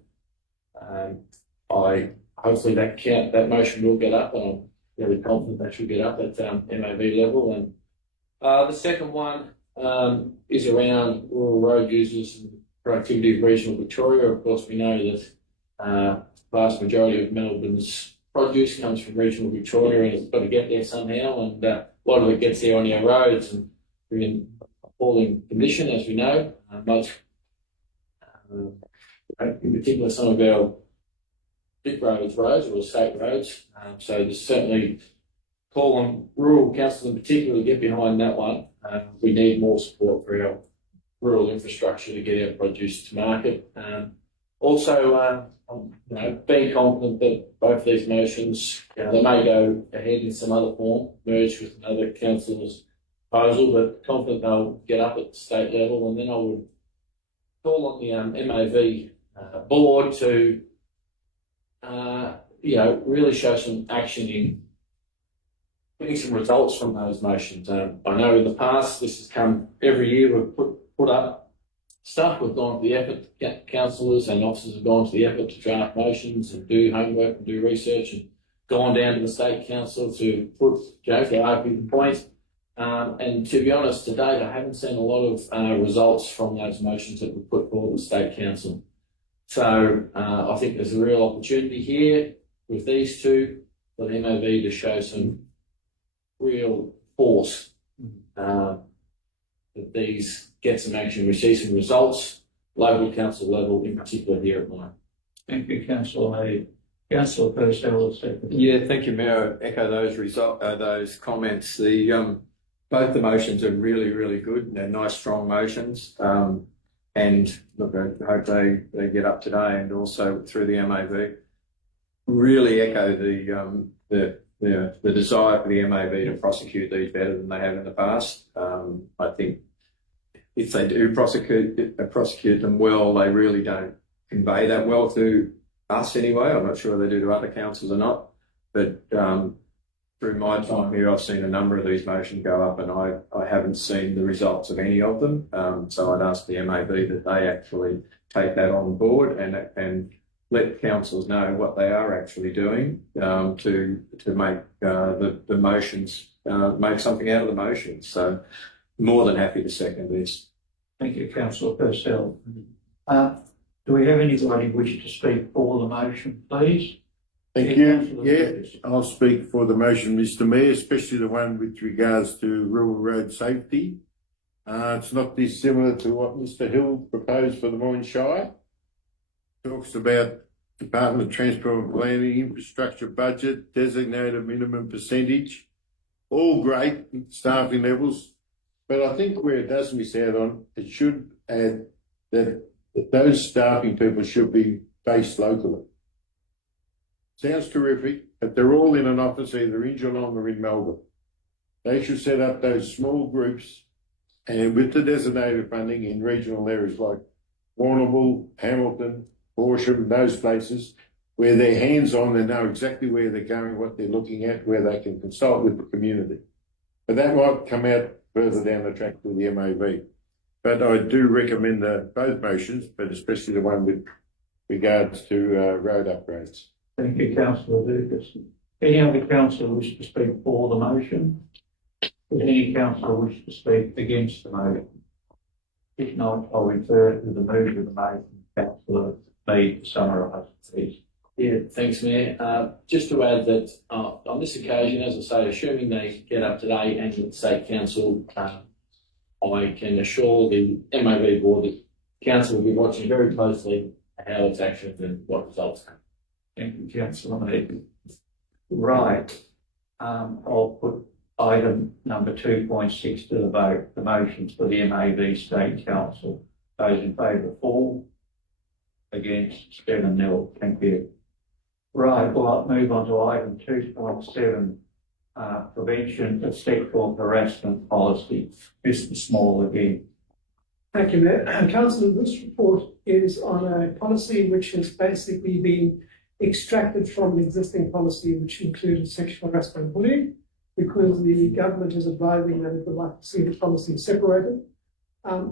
I hopefully that motion will get up, and I'm really confident that should get up at MAB level. And the second one is around rural road users and productivity of regional Victoria. Of course, we know that vast majority of Melbourne's produce comes from regional Victoria, and it's got to get there somehow. And a lot of it gets there on our roads, and we're in appalling condition, as we know. In particular, some of our big roads or state roads. So there's certainly call on rural councils in particular to get behind that one. We need more support for our rural infrastructure to get our produce to market. Also, being confident that both these motions, they may go ahead in some other form, merge with another council's proposal, but confident they'll get up at the state level. And then I would call on the MAV board to, really show some action in getting some results from those motions. I know in the past this has come every year. We've put up stuff. We've gone to the effort. Councillors and officers have gone to the effort to draft motions and do homework and do research, and gone down to the state council to argue the point. And to be honest, to date, I haven't seen a lot of results from those motions that were put forward to the state council. So I think there's a real opportunity here with these two for the MAV to show some real force that these get some action, we see some results, local council level in particular here at Moyne. Thank you, Councillor Mead. Councillor Purcell, second. Yeah, thank you, Mayor. Echo those comments. Both the motions are really, really good. They're nice, strong motions. And look, I hope they get up today, and also through the MAV. Really echo the desire for the MAV to prosecute these better than they have in the past. I think if they do prosecute them well, they really don't convey that well to us anyway. I'm not sure they do to other councils or not, but through my time here, I've seen a number of these motions go up, and I haven't seen the results of any of them. So I'd ask the MAV that they actually take that on board and let councils know what they are actually doing to make the motions, make something out of the motions. So more than happy to second this. Thank you, Councillor Purcell. Do we have anybody wish to speak for the motion, please? Thank you. Yeah, I'll speak for the motion, Mr. Mayor, especially the one with regards to rural road safety. It's not dissimilar to what Mr. Hill proposed for the Moyne Shire. Talks about Department of Transport and Planning, infrastructure budget, designated minimum percentage, all great staffing levels. But I think where it does miss out on, it should add that those staffing people should be based locally. Sounds terrific, but they're all in an office either in Geelong or in Melbourne. They should set up those small groups, and with the designated funding in regional areas like Warrnambool, Hamilton, Horsham, those places, where they're hands-on, they know exactly where they're going, what they're looking at, where they can consult with the community. But that might come out further down the track with the MAV. But I do recommend both motions, but especially the one with regards to road upgrades. Thank you, Councillor Lucas. Any other councillor wish to speak for the motion? Does any councillor wish to speak against the motion? If not, I'll refer to the move of the motion. Councillor Mead to summarise, please. Yeah, thanks, Mayor. Just to add that on this occasion, as I say, assuming they get up today and the State Council, I can assure the MAB board that Council will be watching very closely how it's actioned and what results come. Thank you, Councillor Mead. Right. I'll put item number 2.6 to the vote. The motions for the MAB State Council. Those in favour 4. Against 7-0. Thank you. Right, well, I'll move on to item 2.7, prevention of sexual harassment policy. Mr. Small again. Thank you, Mayor. Councillor, this report is on a policy which has basically been extracted from the existing policy, which included sexual harassment and bullying, because the government is advising that it would like to see the policy separated.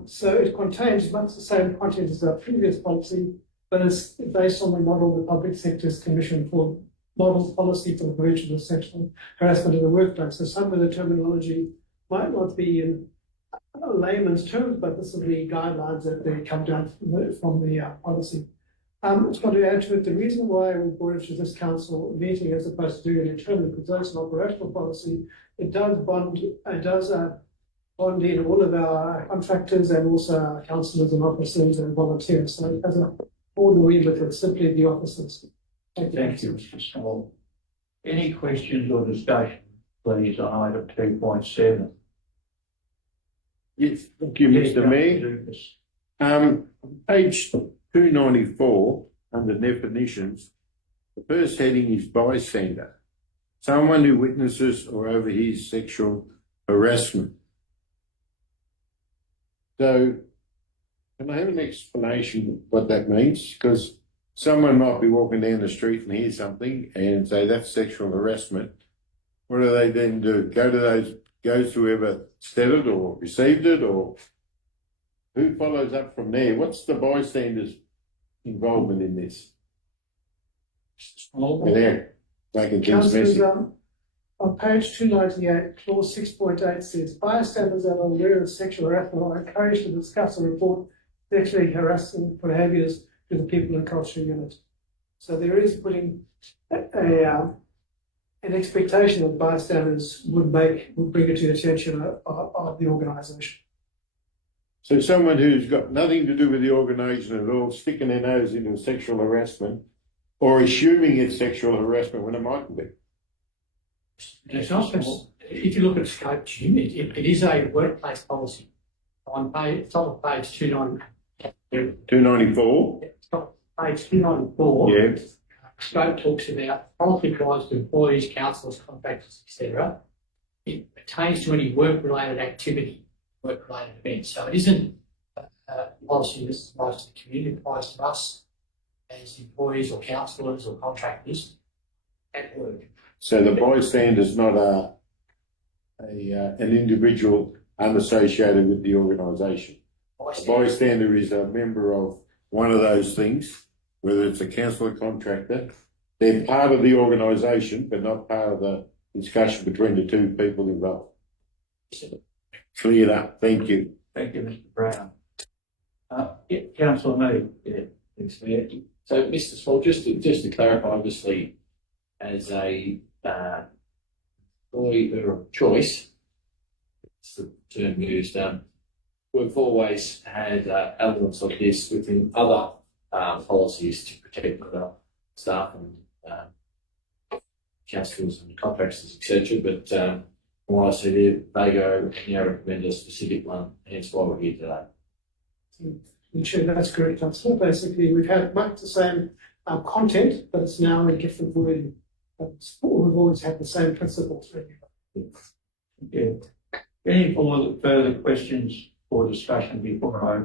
So it contains much the same content as our previous policy, but it's based on the model the Public Sector's Commission for Model Policy for the Prevention of Sexual Harassment in the Workplace. So some of the terminology might not be in layman's terms, but this is the guidelines that they come down from the policy. Just want to add to it, the reason why we brought it to this council meeting as opposed to doing it internally, because that's an operational policy, it does bond in all of our contractors and also our councillors and officers and volunteers. So it has a broader remit than simply the officers. Thank you, Mr. Small. Any questions or discussion, please, on item 2.7? Yes, thank you, Mr. Mayor. Page 294, under definitions, the first heading is bystander. Someone who witnesses or overhears sexual harassment. So, can I have an explanation what that means? Because someone might be walking down the street and hear something and say that's sexual harassment. What do they then do? Go to whoever said it or received it, or who follows up from there? What's the bystander's involvement in this? There, making things messy. On page 298, clause 6.8 says, bystanders that are aware of sexual harassment are encouraged to discuss and report sexually harassing behaviours to the people and culture unit. So there is putting an expectation that bystanders would bring it to the attention of the organisation. So someone who's got nothing to do with the organisation at all, sticking their nose into sexual harassment, or assuming it's sexual harassment when it mightn't be. It's not, if you look at scope, Jim, it is a workplace policy. It's on page 294. It's on page 294. Yeah. Scope talks about policy applies to employees, councillors, contractors, etc. It pertains to any work-related activity, work-related events. So it isn't a policy that applies to the community, it applies to us as employees or councillors or contractors at work. So the bystander is not an individual unassociated with the organisation. A bystander is a member of one of those things, whether it's a council or contractor. They're part of the organisation, but not part of the discussion between the two people involved. Cleared up. Thank you. Thank you, Mr. Brown. Councillor Mead. Yeah, thanks, Mayor. So, Mr. Small, just to clarify, obviously, as a employer of choice, it's the term used, we've always had elements of this within other policies to protect the staff and councillors and contractors, etc. But from what I see there, they go recommend a specific one, hence why we're here today. Sure, that's correct. So basically, we've had much the same content, but it's now in different wording. But we've always had the same principles. Yeah. Any further questions or discussion before I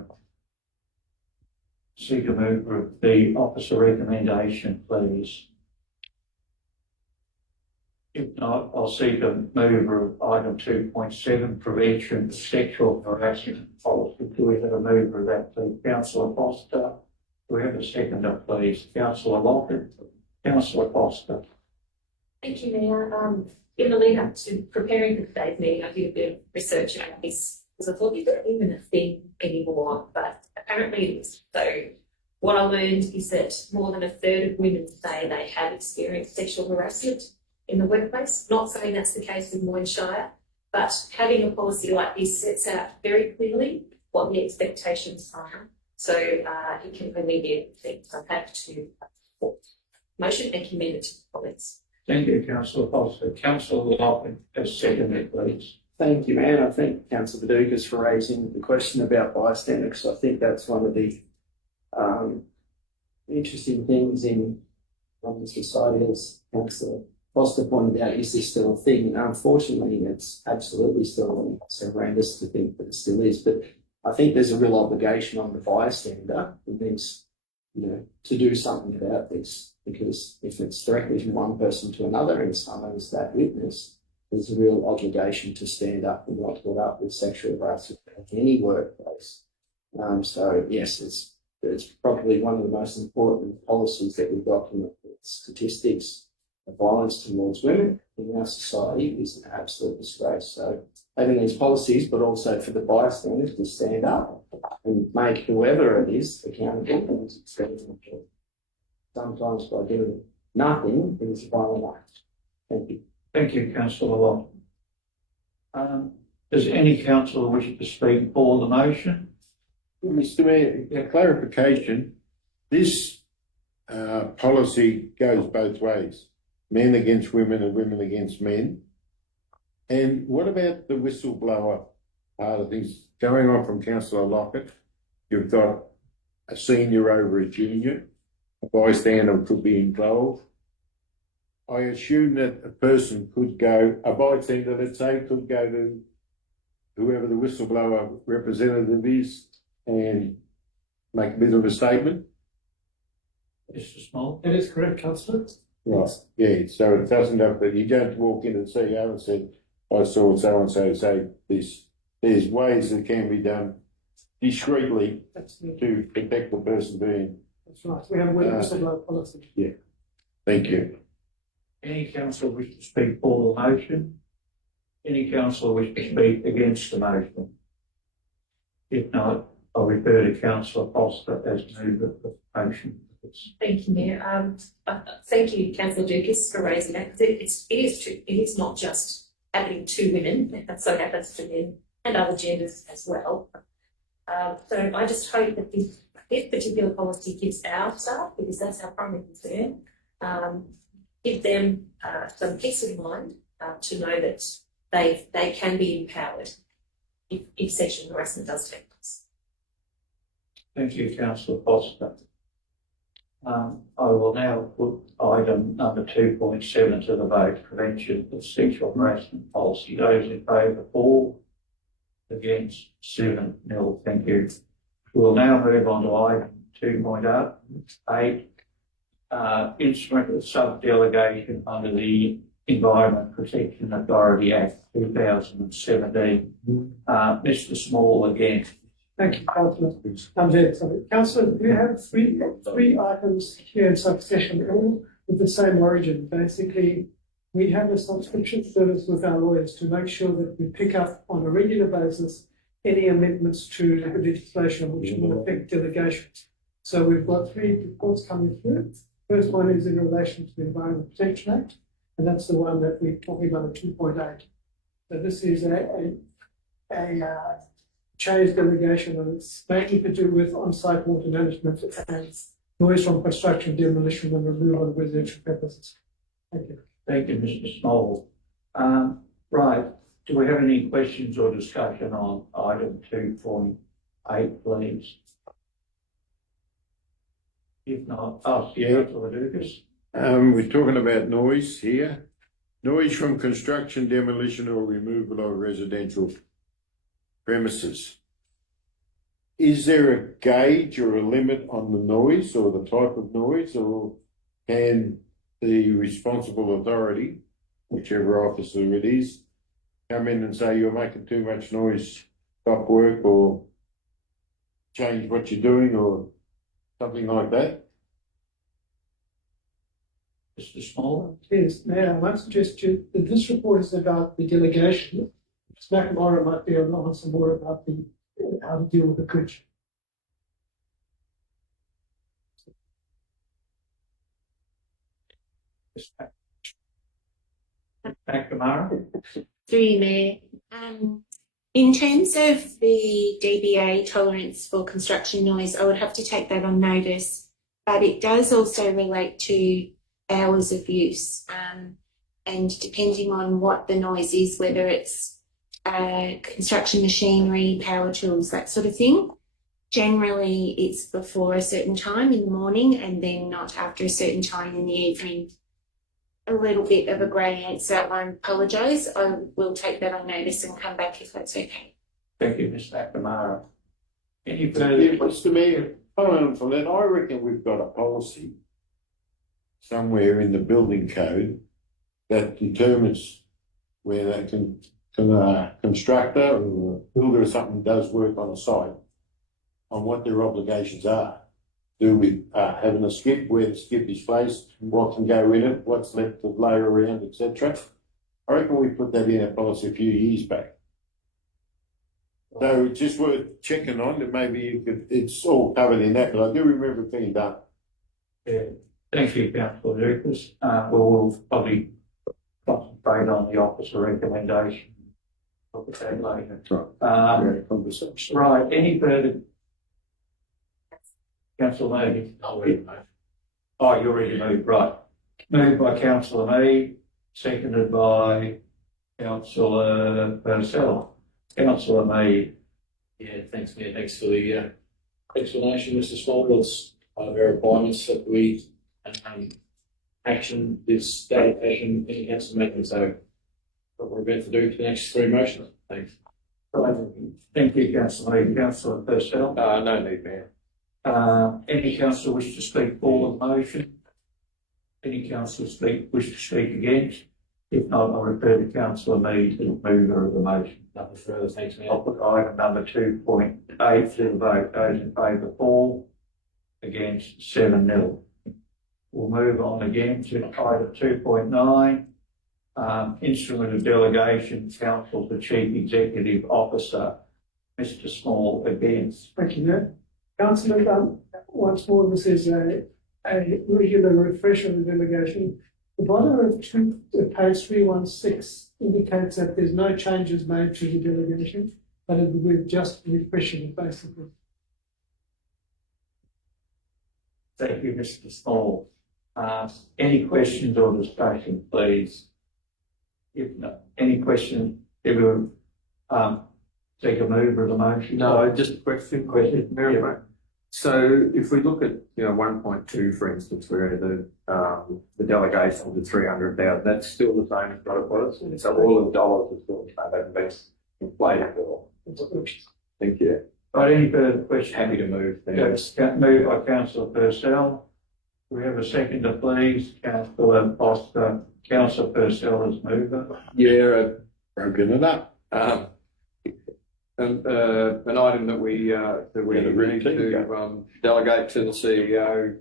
seek a move for the officer recommendation, please? If not, I'll seek a mover of item 2.7, prevention of sexual harassment policy. Do we have a mover of that, please? Councillor Foster. Do we have a seconder, please? Councillor Lockett. Councillor Foster. Thank you, Mayor. In the lead up to preparing for today's meeting, I did a bit of research about this because I thought it wasn't even a thing anymore, but apparently it is. So what I learned is that more than a third of women say they have experienced sexual harassment in the workplace. Not saying that's the case in Moyne Shire, but having a policy like this sets out very clearly what the expectations are. So it can only be a thing. So I'm happy to support the motion and commend it to the colleagues. Thank you, Councillor Foster. Councillor Lockwood has seconded, please. Thank you, man. I thank Councillor Vidukas for raising the question about bystanders. I think that's one of the interesting things in society, as Councillor Foster pointed out. Is this still a thing? And unfortunately, it's absolutely still so horrendous to think that it still is. But I think there's a real obligation on the bystander who needs, to do something about this, because if it's directly from one person to another and someone is that witness, there's a real obligation to stand up and not put up with sexual harassment in any workplace. So yes, it's probably one of the most important policies that we document. Statistics of violence towards women in our society is an absolute disgrace. So having these policies, but also for the bystanders to stand up and make whoever it is accountable, is extremely important. Sometimes by doing nothing, it is a violent act. Thank you. Thank you, Councillor Lockwood. Does any councillor wish to speak for the motion? Mr. Mayor, a clarification. This policy goes both ways, men against women and women against men. And what about the whistleblower part of things? Going on from Councillor Lockett, you've got a senior over a junior, a bystander could be involved. I assume that a person could go, a bystander, let's say, could go to whoever the whistleblower representative is and make a bit of a statement. Mr. Small? That is correct, Councillor. Right. Yeah, so it doesn't have that. You don't walk in and CEO and say, I saw so and so say this. There's ways that can be done discreetly to protect the person being. That's right. We have a whistleblower policy. Yeah. Thank you. Any councillor wish to speak for the motion? Any councillor wish to speak against the motion? If not, I'll refer to Councillor Foster as mover of the motion. Thank you, Mayor. Thank you, Councillor Dukas, for raising that, because it is true. It is not just happening to women, that so happens to men and other genders as well. So I just hope that this particular policy gives our staff, because that's our primary concern, give them some peace of mind to know that they can be empowered if sexual harassment does take place. Thank you, Councillor Foster. I will now put item number 2.7 to the vote, prevention of sexual harassment policy. Those in favour, 4, against 7-0. Thank you. We'll now move on to item 2.8, instrument of sub-delegation under the Environment Protection Authority Act 2017. Mr. Small again. Thank you, Councillor. I'm there, sorry. Councillor, we have three items here in succession, all with the same origin. Basically, we have a subscription service with our lawyers to make sure that we pick up on a regular basis any amendments to the legislation which will affect delegations. So we've got 3 reports coming through. First one is in relation to the Environment Protection Act, and that's the one that we're talking about at 2.8. So this is a change delegation, and it's mainly to do with on-site water management and noise from construction, demolition and removal of residential premises. Thank you. Thank you, Mr. Small. Right, do we have any questions or discussion on item 2.8, please? If not, Councillor Dukas. We're talking about noise here. Noise from construction, demolition or removal of residential premises. Is there a gauge or a limit on the noise or the type of noise, or can the responsible authority, whichever officer it is, come in and say you're making too much noise, stop work or change what you're doing or something like that? Mr. Small? Yes, Mayor, I might suggest you that this report is about the delegation. Ms. McNamara might be able to answer more about the how to deal with the coach. McNamara? Through you, Mayor. In terms of the DBA tolerance for construction noise, I would have to take that on notice, but it does also relate to hours of use. And depending on what the noise is, whether it's construction machinery, power tools, that sort of thing, generally it's before a certain time in the morning and then not after a certain time in the evening. A little bit of a grey answer. I apologise. I will take that on notice and come back if that's okay. Thank you, Ms. McNamara. Any further? Mr. Mayor, following on from that, I reckon we've got a policy somewhere in the building code that determines where they constructor or builder or something does work on a site on what their obligations are. Do we having a skip, where the skip is placed, what can go in it, what's left to lay around, etc. I reckon we put that in our policy a few years back. So it's just worth checking on that maybe you could, it's all covered in that, but I do remember it being done. Yeah. Thank you, Councillor Lucas. We'll probably concentrate on the officer recommendation. Look at that later. Right. Conversation. Right, any further? Councillor Mead? I'll read it, mate. Oh, you already moved, right. Moved by Councillor Mead, seconded by Councillor Purcell. Councillor Mead. Yeah, thanks, Mayor. Thanks for the explanation, Mr. Small. It's one of our requirements that we action this dedication in council meeting. So what we're about to do for the next three motions. Thanks. Thank you, Councillor Mead. Councillor Purcell. No need, Mayor. Any councillor wish to speak for the motion? Any councillor wish to speak against? If not, I'll refer to Councillor Mead, the mover of the motion. Nothing further. Thanks, Mayor. I'll put item number 2.8 to the vote. Those in favour 4, against 7-0. We'll move on again to item 2.9. Instrument of delegation, council to chief executive officer. Mr. Small against. Thank you, Mayor. Councillor, once more, this is a regular refresh of the delegation. The bottom of page 316 indicates that there's no changes made to the delegation, but we're just refreshing it basically. Thank you, Mr. Small. Any questions or discussion, please? If not, any questions, everyone, take a mover of the motion? No, just a question. Mary, Yeah. So if we look at 1.2, for instance, where the delegation to 300,000, that's still the same as what it was. So all the dollars are still the same. They haven't been inflated at all. Thank you. Right, any further questions? Happy to move. Yes, moved by Councillor Purcell. Do we have a seconder, please? Councillor Foster. Councillor Purcell as mover. Yeah, Broken it up. an item that we agreed to delegate to the CEO.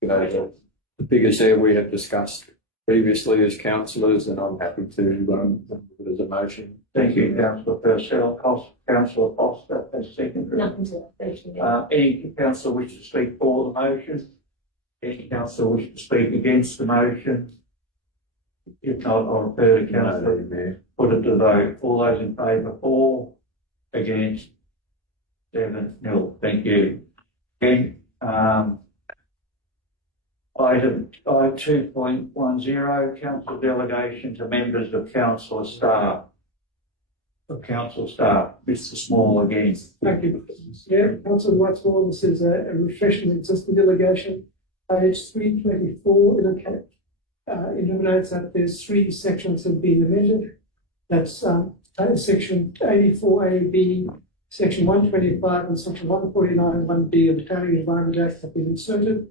The figures there we have discussed previously as councillors, and I'm happy to move it as a motion. Thank you, Councillor Purcell. Councillor Foster as seconder. Nothing to that. Thank you. Any councillor wish to speak for the motion? Any councillor wish to speak against the motion? If not, I'll refer to councillor. Put it to vote. All those in favour 4, against 7-0. Thank you. Again, item 2.10, council delegation to members of council staff. Mr. Small again. Thank you. Yeah, Councillor Whitesmore, this is a refreshing existing delegation. Page 324 eliminates that there's 3 sections that have been amended. That's section 84A/B, section 125 and section 149(1)B of the Planning and Environment Act have been inserted.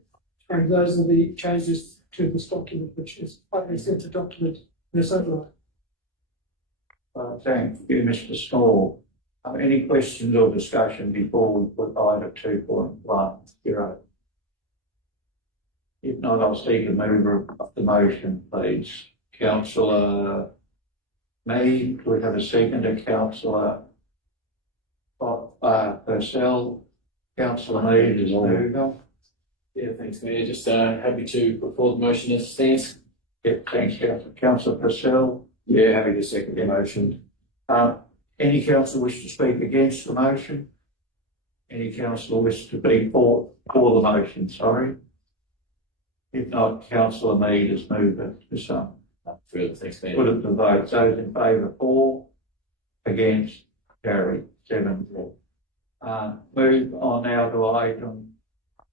And those are the changes to this document, which is quite an extensive document in its own right. Thank you, Mr. Small. Any questions or discussion before we put item 2.10? If not, I'll seek a mover of the motion, please. Councillor Mead, do we have a seconder? Councillor Purcell, Councillor Mead is mover. Yeah, thanks, Mayor. Just happy to put forward the motion as it stands. Yeah, thanks, Councillor Purcell. Yeah, happy to second the motion. Any councillor wish to speak against the motion? Any councillor wish to be for the motion, sorry? If not, councillor Mead has moved it to some. Further, thanks, Mayor. Put it to vote. Those in favour, 4. Against, carried, 7-4. Move on now to item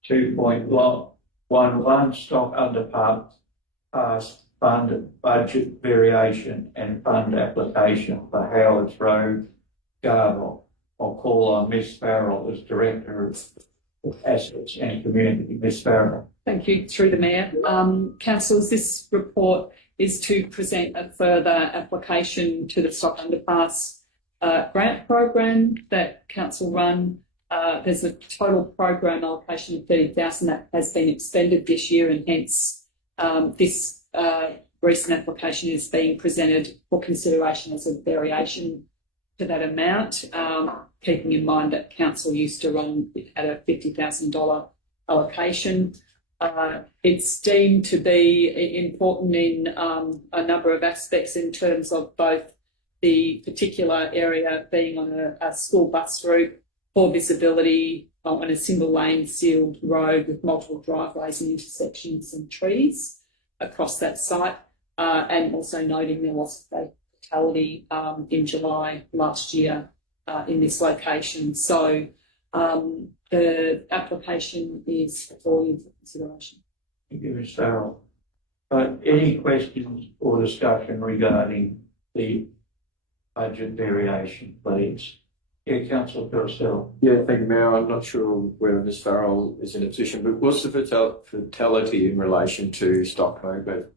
2.11, stock underpass fund budget variation and fund application for Howard's Road, Garble. I'll call on Miss Farrell as Director of Assets and Community. Miss Farrell. Thank you, through the Mayor. Councillors, this report is to present a further application to the Stock Underpass grant program that Council run. There's a total program allocation of 30,000 that has been expended this year, and hence this recent application is being presented for consideration as a variation to that amount, keeping in mind that Council used to run at a $50,000 allocation. It's deemed to be important in a number of aspects in terms of both the particular area being on a school bus route, poor visibility on a single lane sealed road with multiple driveways and intersections and trees across that site, and also noting there was a fatality in July last year in this location. So the application is for your consideration. Thank you, Ms. Farrell. Any questions or discussion regarding the budget variation, please? Yeah, Councillor Purcell. Yeah, thank you, Mayor. I'm not sure whether Ms Farrell is in a position, but what's the fatality in relation to stock movement?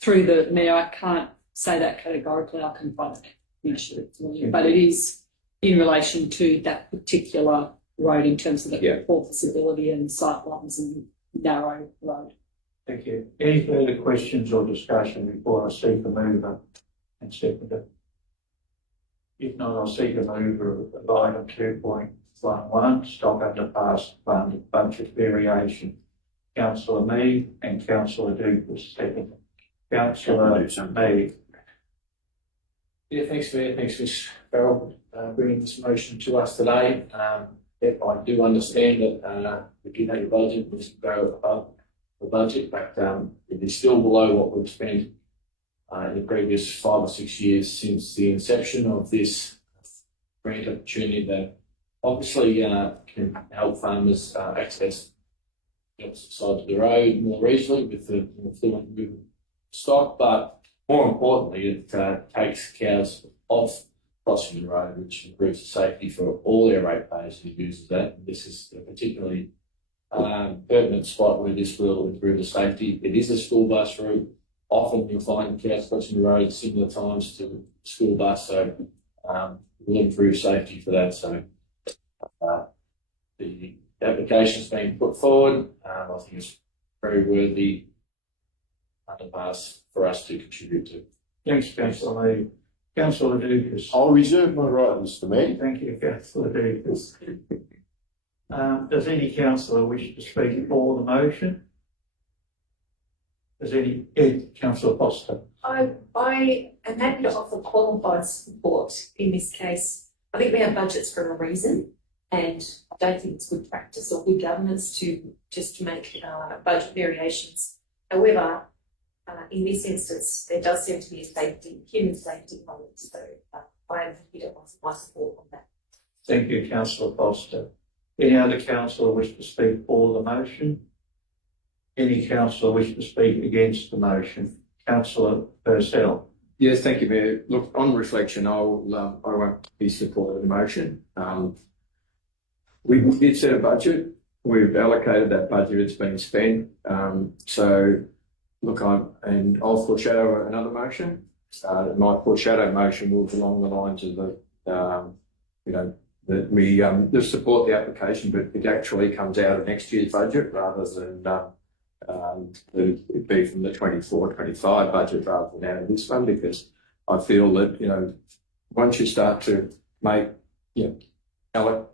Through the Mayor, I can't say that categorically. I can find it, but it is in relation to that particular road in terms of the poor visibility and sight lines and narrow road. Thank you. Any further questions or discussion before I seek a mover and seconder? If not, I'll seek a mover of item 2.11, stock underpass fund budget variation. Councillor Mead and Councillor Dukas, second. Councillor Mead. Yeah, thanks, Mayor. Thanks, Ms Farrell, bringing this motion to us today. I do understand that we did have a budget, we should go above the budget, but it is still below what we've spent in the previous 5 or 6 years since the inception of this grant opportunity that obviously can help farmers access the opposite side of the road more easily with the more fluent movement stock, but more importantly, it takes cows off crossing the road, which improves the safety for all their ratepayers who use that. This is a particularly pertinent spot where this will improve the safety. It is a school bus route. Often you'll find cows crossing the road at similar times to school bus, so we'll improve safety for that. So the application's been put forward. I think it's very worthy underpass for us to contribute to. Thanks, Councillor Mead. Councillor Dukas. I'll reserve my right, Mr. Mayor. Thank you, Councillor Dukas. Does any councillor wish to speak for the motion? Does any, Councillor Foster? I am happy to offer qualified support in this case. I think we have budgets for a reason, and I don't think it's good practice or good governance to make budget variations. However, in this instance, there does seem to be a human safety element, so I am happy to offer my support on that. Thank you, Councillor Foster. Any other councillor wish to speak for the motion? Any councillor wish to speak against the motion? Councillor Purcell. Yes, thank you, Mayor. Look, on reflection, I won't be supporting the motion. We did set a budget. We've allocated that budget. It's been spent. So, look, I'll foreshadow another motion. My foreshadow motion will be along the lines of that we support the application, but it actually comes out of next year's budget rather than that it be from the 24-25 budget rather than out of this one, because I feel that, you know, once you start to make, you know,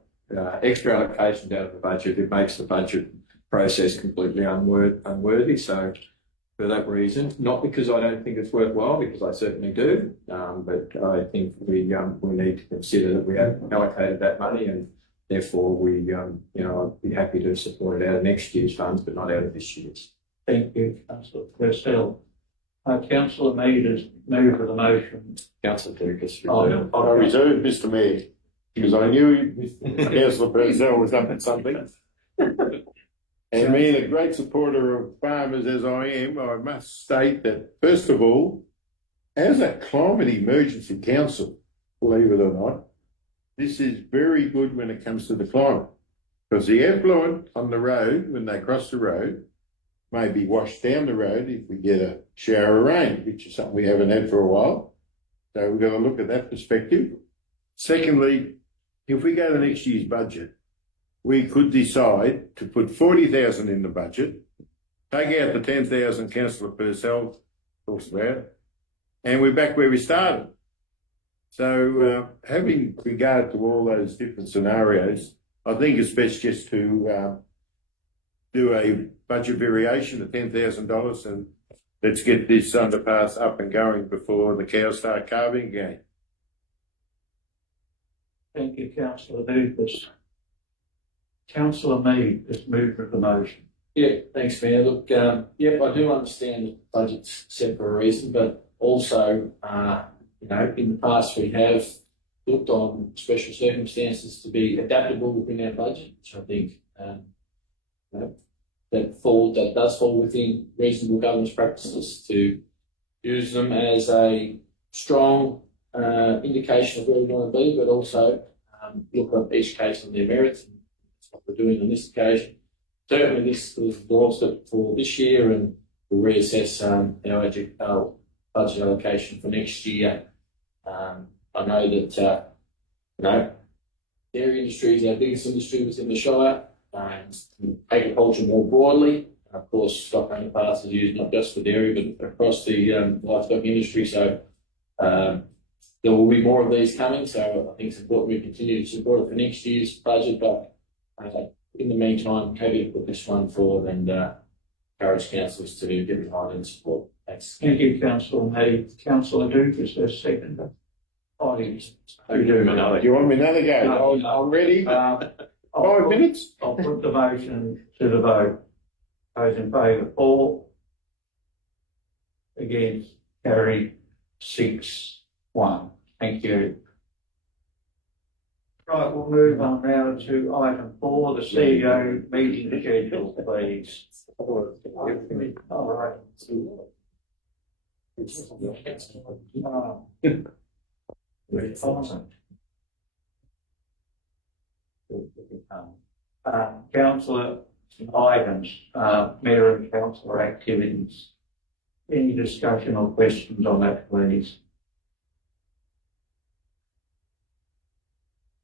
extra allocations out of the budget, it makes the budget process completely unworthy. So for that reason, not because I don't think it's worthwhile, because I certainly do, but I think we need to consider that we have allocated that money, and therefore we, you know, I'd be happy to support it out of next year's funds, but not out of this year's. Thank you, Councillor Purcell. Councillor Mead has moved the motion. Councillor Dukas. I reserved, Mr Mayor, because I knew Councillor Purcell was up at something. And being a great supporter of farmers as I am, I must state that, first of all, as a climate emergency council, believe it or not, this is very good when it comes to the climate. Because the effluent on the road, when they cross the road, may be washed down the road if we get a shower of rain, which is something we haven't had for a while. So we've got to look at that perspective. Secondly, if we go to next year's budget, we could decide to put 40,000 in the budget, take out the 10,000 Councillor Purcell talks about, and we're back where we started. So having regard to all those different scenarios, I think it's best just to do a budget variation of $10,000 and let's get this underpass up and going before the cows start calving again. Thank you, Councillor Dukas. Councillor Mead has moved the motion. Yeah, thanks, Mayor. Look, yep, I do understand the budget's set for a reason, but also, you know, in the past we have looked on special circumstances to be adaptable within our budget, which I think, you know, that does fall within reasonable governance practices, to use them as a strong indication of where we want to be, but also look at each case on their merits. And that's what we're doing on this occasion. Certainly, this was the doorstep for this year, and we'll reassess our budget allocation for next year. I know that you know, dairy industry is our biggest industry within the Shire, and agriculture more broadly. Of course, stock underpass is used not just for dairy, but across the livestock industry. So there will be more of these coming. So I think it's important we continue to support it for next year's budget. But in the meantime, happy to put this one forward and encourage councillors to get behind and support. Thanks. Thank you, Councillor Mead. Councillor Dukas has seconded. Do you want me another go? No. I'm ready. 5 minutes? I'll put the motion to the vote. Those in favour, 4. Against, carried 6-1. Thank you. Right, we'll move on now to item 4, the CEO meeting schedule, please. All right. Councillor items, Mayor and Councillor activities. Any discussion or questions on that, please?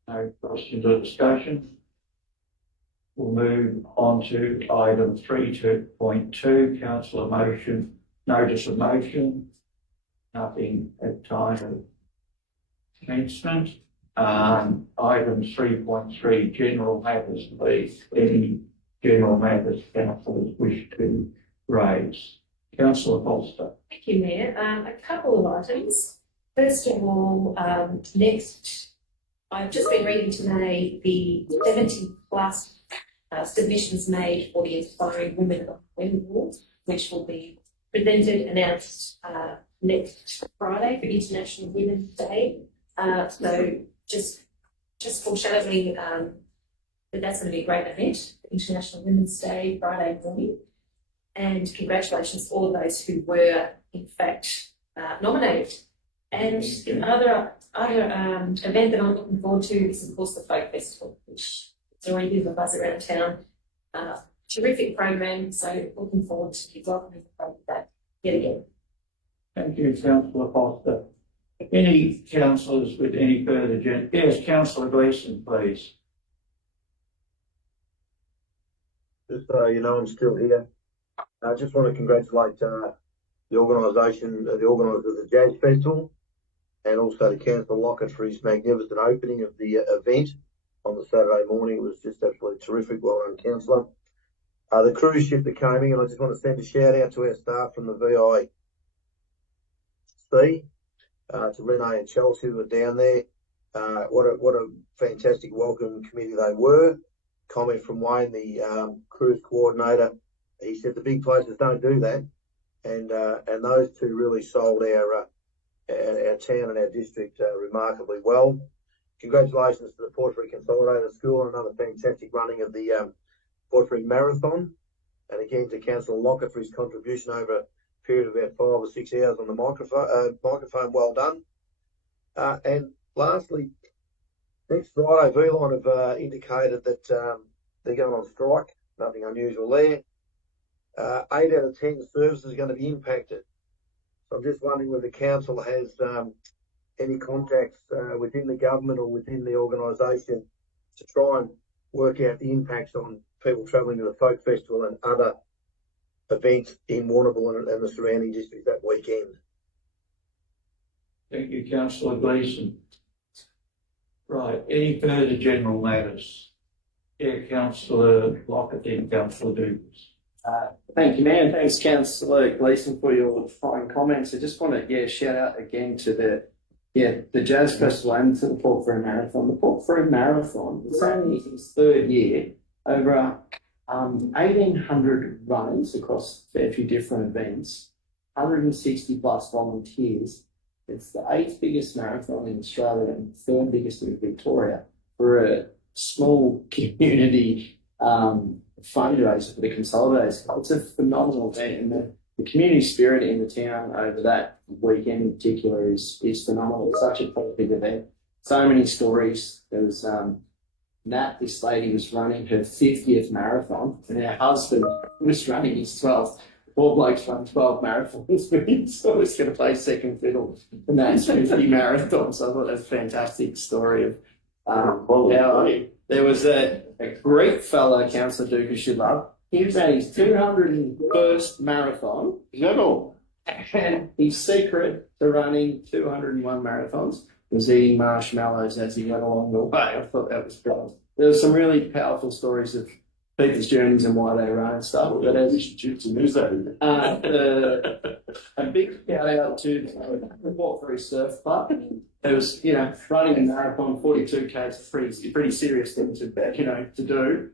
No questions or discussion? We'll move on to item 3.2, councillor motion, notice of motion. Nothing at time of commencement. Item 3.3, general matters, please. Any general matters councillors wish to raise? Councillor Foster. Thank you, Mayor. A couple of items. First of all, I've just been reading today the 70 plus submissions made for the Inspiring Women of Moyne Award, which will be presented, announced next Friday for International Women's Day. So just foreshadowing that that's going to be a great event, International Women's Day, Friday morning. And congratulations to all of those who were, in fact, nominated. And the other event that I'm looking forward to is, of course, the Folk Festival, which is already a bit of a buzz around town. Terrific program, so looking forward to welcoming the folk with that yet again. Thank you, Councillor Foster. Any councillors with any further yes, Councillor Gleeson, please. Just so you know, I'm still here. I just want to congratulate the organisation, the organisers of the Jazz Festival, and also to Councillor Lockett for his magnificent opening of the event on the Saturday morning. It was just absolutely terrific. Well done, Councillor. The cruise ship that came in, and I just want to send a shout out to our staff from the VIC, to Renee and Chelsea who were down there. What a fantastic welcome committee they were. Comment from Wayne, the cruise coordinator. He said the big places don't do that, and those two really sold our town and our district remarkably well. Congratulations to the Porphyry Consolidated School and another fantastic running of the Porphyry Marathon, and again to Councillor Lockett for his contribution over a period of about 5 or 6 hours on the microphone. Well done. And lastly, next Friday, V-Line have indicated that they're going on strike. Nothing unusual there. 8 out of 10 services are going to be impacted. So I'm just wondering whether the council has any contacts within the government or within the organisation to try and work out the impacts on people travelling to the Folk Festival and other events in Warrnambool and the surrounding districts that weekend. Thank you, Councillor Gleeson. Right, any further general matters? Yeah, Councillor Lockett, then Councillor Dukes. Thank you, Mayor. Thanks, Councillor Gleeson, for your fine comments. I just want to shout out again to the Jazz Festival and to the Porphyry Marathon. The Porphyry Marathon is only its 3rd year, over 1,800 runners across a fair few different events, 160 plus volunteers. It's the 8th biggest marathon in Australia and 3rd biggest in Victoria for a small community fundraiser for the Consolidators. It's a phenomenal event, and the community spirit in the town over that weekend in particular is phenomenal. It's such a positive event. So many stories. There was Nat, this lady was running her 50th marathon, and her husband was running his 12th. All blokes run 12 marathons, but he's always going to play second fiddle in that 50 marathon. So I thought that was a fantastic story of how there was a Greek fellow, Councillor Duke, who should love. He ran his 201st marathon. Is that all? And his secret to running 201 marathons was eating marshmallows as he went along the way. I thought that was brilliant. There were some really powerful stories of people's journeys and why they run and stuff. But as a big shout out to the Porphyry Surf Club. It was, running a marathon, 42K is a pretty serious thing to do.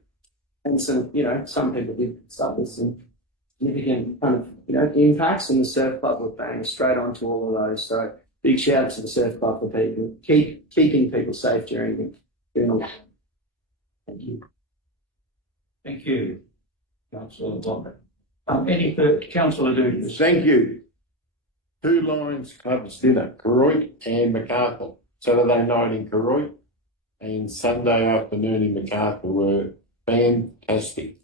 And some people did stuff with some significant kind of, impacts, and the surf club were bang straight onto all of those. So big shout out to the surf club for people keeping people safe during all that. Thank you. Thank you, Councillor Lockett. Any further, Councillor Dukes? Thank you. 2 Lions Clubs dinner, Koroit and Macarthur. Saturday night in Koroit and Sunday afternoon in Macarthur were fantastic.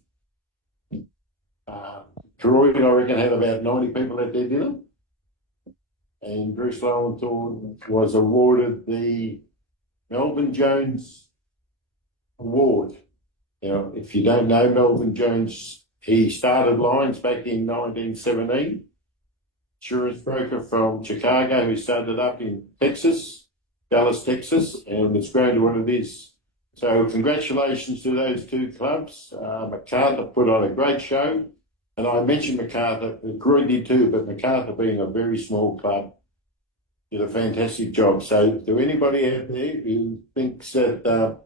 Koroit, I reckon, had about 90 people at their dinner. And Bruce Lowenthal was awarded the Melvin Jones Award. Now, if you don't know Melvin Jones, he started Lions back in 1917. Insurance broker from Chicago who started up in Texas, Dallas, Texas, and it's grown to what it is. So congratulations to those 2 clubs. Macarthur put on a great show, and I mentioned Macarthur, Groy did too, but Macarthur being a very small club did a fantastic job. So to anybody out there who thinks that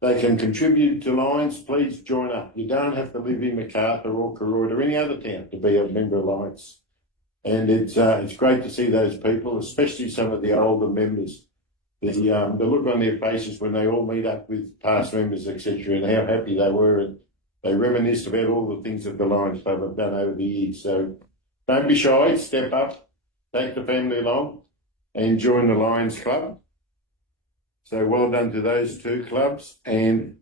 they can contribute to Lions, please join up. You don't have to live in Macarthur or Koroit or any other town to be a member of Lions. And it's great to see those people, especially some of the older members. The look on their faces when they all meet up with past members, etc., and how happy they were, and they reminisced about all the things that the Lions Club have done over the years. So don't be shy, step up, take the family along, and join the Lions Club. So well done to those 2 clubs. And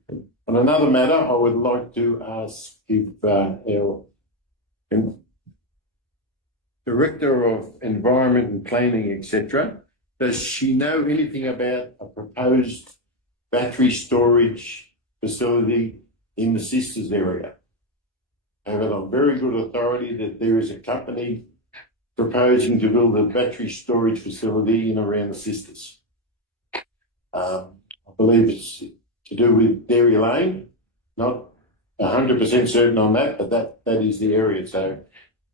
on another matter, I would like to ask if our Director of Environment and Planning, etc., does she know anything about a proposed battery storage facility in the Sisters area? have it on very good authority that there is a company proposing to build a battery storage facility in around the Sisters. I believe it's to do with Dairy Lane, not 100% certain on that, but that is the area. So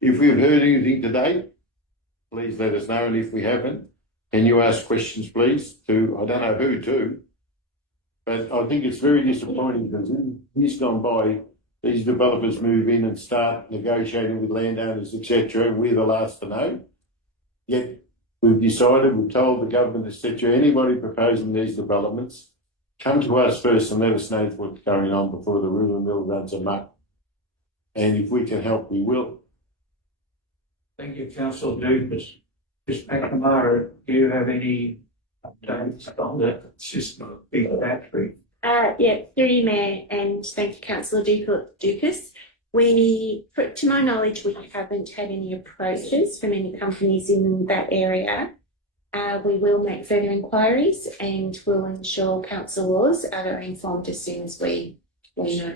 if we've heard anything today, please let us know. And if we haven't, can you ask questions, please, to, I don't know who to, but I think it's very disappointing because in years gone by, these developers move in and start negotiating with landowners, etc., and we're the last to know. Yet we've told the government, etc., anybody proposing these developments, come to us first and let us know what's going on before the ruler mill runs amok. And if we can help, we will. Thank you, Councillor Dukas. Ms McNamara, do you have any updates on the system of big battery? Yeah, through you, Mayor, and thank you, Councillor Dukas. To my knowledge, we haven't had any approaches from any companies in that area. We will make further inquiries and will ensure councillors are informed as soon as we know.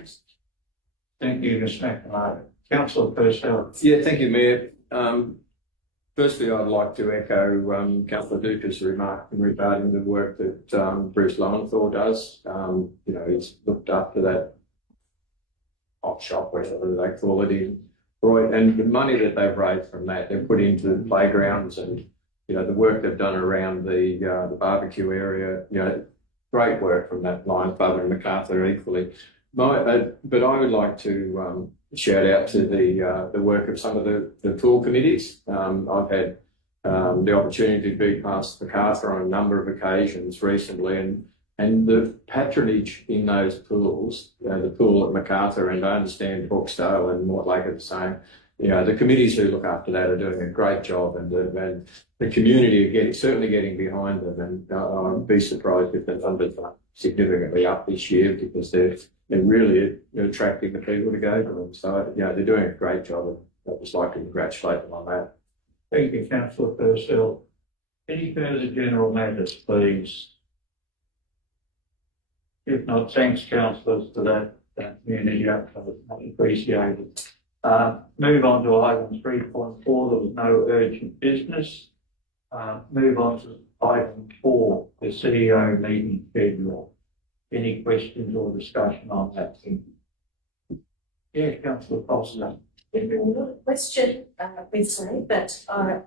Thank you, Ms McNamara. Councillor Purcell. Yeah, thank you, Mayor. Firstly, I'd like to echo Councillor Dukas' remark regarding the work that Bruce Lowenthal does. He's looked after that hot shop, whatever they call it, in Roy, and the money that they've raised from that, they've put into playgrounds and the work they've done around the barbecue area. Great work from that line, Father and MacArthur equally. But I would like to shout out to the work of some of the pool committees. I've had the opportunity to be past MacArthur on a number of occasions recently, and the patronage in those pools, the pool at MacArthur, and I understand Hawkesdale and Mortlake are the same. The committees who look after that are doing a great job, and the community are certainly getting behind them. And I'd be surprised if the numbers are significantly up this year because they're really attracting the people to go to them. So they're doing a great job, and I'd just like to congratulate them on that. Thank you, Councillor Purcell. Any further general matters, please? If not, thanks, councillors, for that community update. Much appreciated. Move on to item 3.4. There was no urgent business. Move on to item 4, the CEO meeting schedule. Any questions or discussion on that thing? Yeah, Councillor Foster. Not a question, recently, but I'm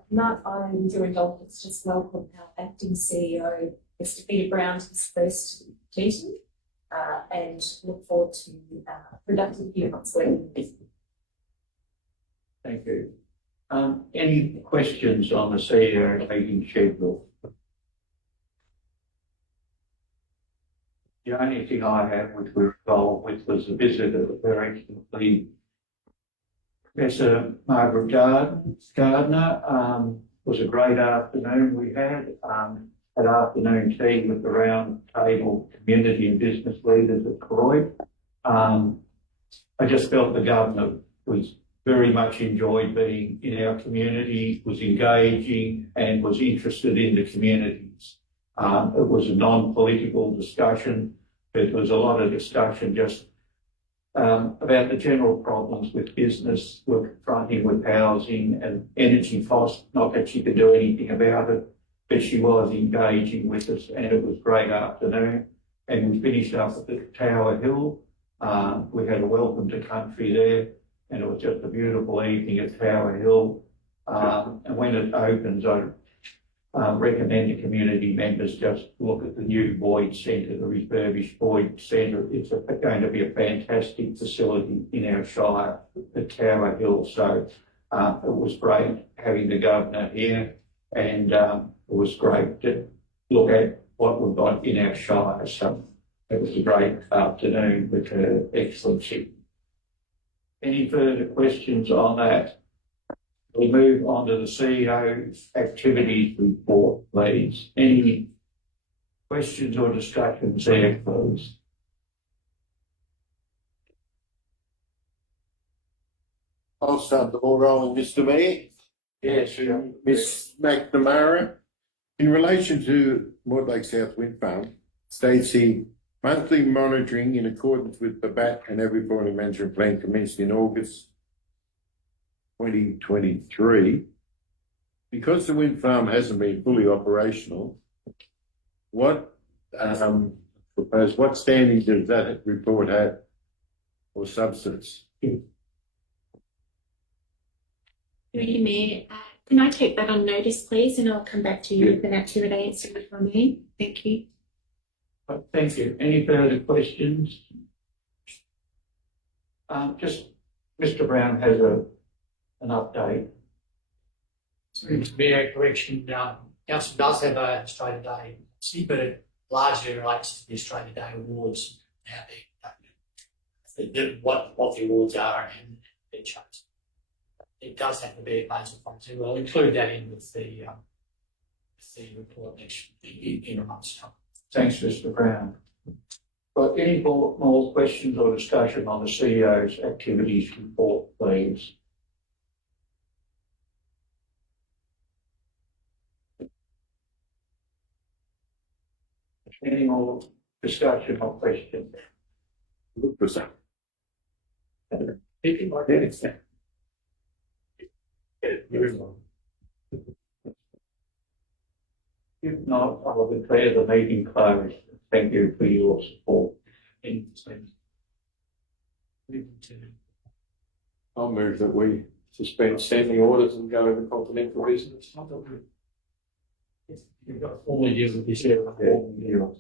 doing indulgence just welcome our acting CEO, Mr. Peter Brown, to his first meeting, and look forward to a productive few months working with him. Thank you. Any questions on the CEO meeting schedule? The only thing I had, which we were involved with, was a visit of the very excellently Professor Margaret Gardner. Was a great afternoon we had. An afternoon tea with the round table community and business leaders at Croydon. I just felt the governor was very much enjoyed being in our community, was engaging and was interested in the communities. It was a non-political discussion. There was a lot of discussion just about the general problems with business, we're confronting with housing and energy costs. Not that she could do anything about it, but she was engaging with us, and it was a great afternoon. And we finished up at the Tower Hill. We had a welcome to country there, and it was just a beautiful evening at Tower Hill. And when it opens, I recommend the community members just look at the new Boyd Centre, the refurbished Boyd Centre. It's going to be a fantastic facility in our Shire at Tower Hill. So it was great having the governor here, and it was great to look at what we've got in our Shire. So it was a great afternoon with Her Excellency. Any further questions on that? We'll move on to the CEO's activities report, please. Any questions or discussions there, please? I'll start the ball rolling, Mr. Mayor. Yes, sure. Ms. McNamara, in relation to Mortlake South Wind Farm, states the monthly monitoring in accordance with the BAT and Every Management Plan commenced in August 2023. Because the wind farm hasn't been fully operational, what standing does that report have or substance? Through you, Mayor, can I take that on notice, please, and I'll come back to you with an accurate answer if I may. Thank you. Thank you. Any further questions? Just Mr. Brown has an update. Sorry, to be a correction, council does have a Australia Day, policy, but it largely relates to the Australia Day awards. How what the awards are and their chosen. It does have to be a major policy. We'll include that in with the report in a month's time. Thanks, Mr. Brown. But any more questions or discussion on the CEO's activities report, please? Any more discussion or question? Look for some. If not, I will declare the meeting closed. Thank you for your support. I'll move that we suspend standing orders and go into confidential business. You've got 4 years of this year.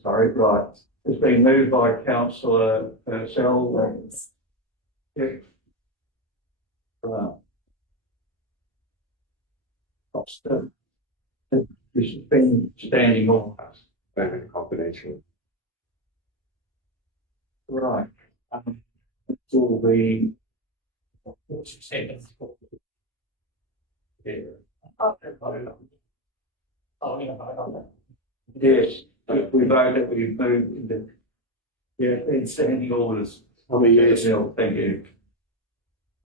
Sorry, right. It's been moved by Councillor Purcell. Right. This has been standing orders. Confidential. Right. It will be. Yes, if we vote that we move into, in standing orders. I'm a yes. Thank you.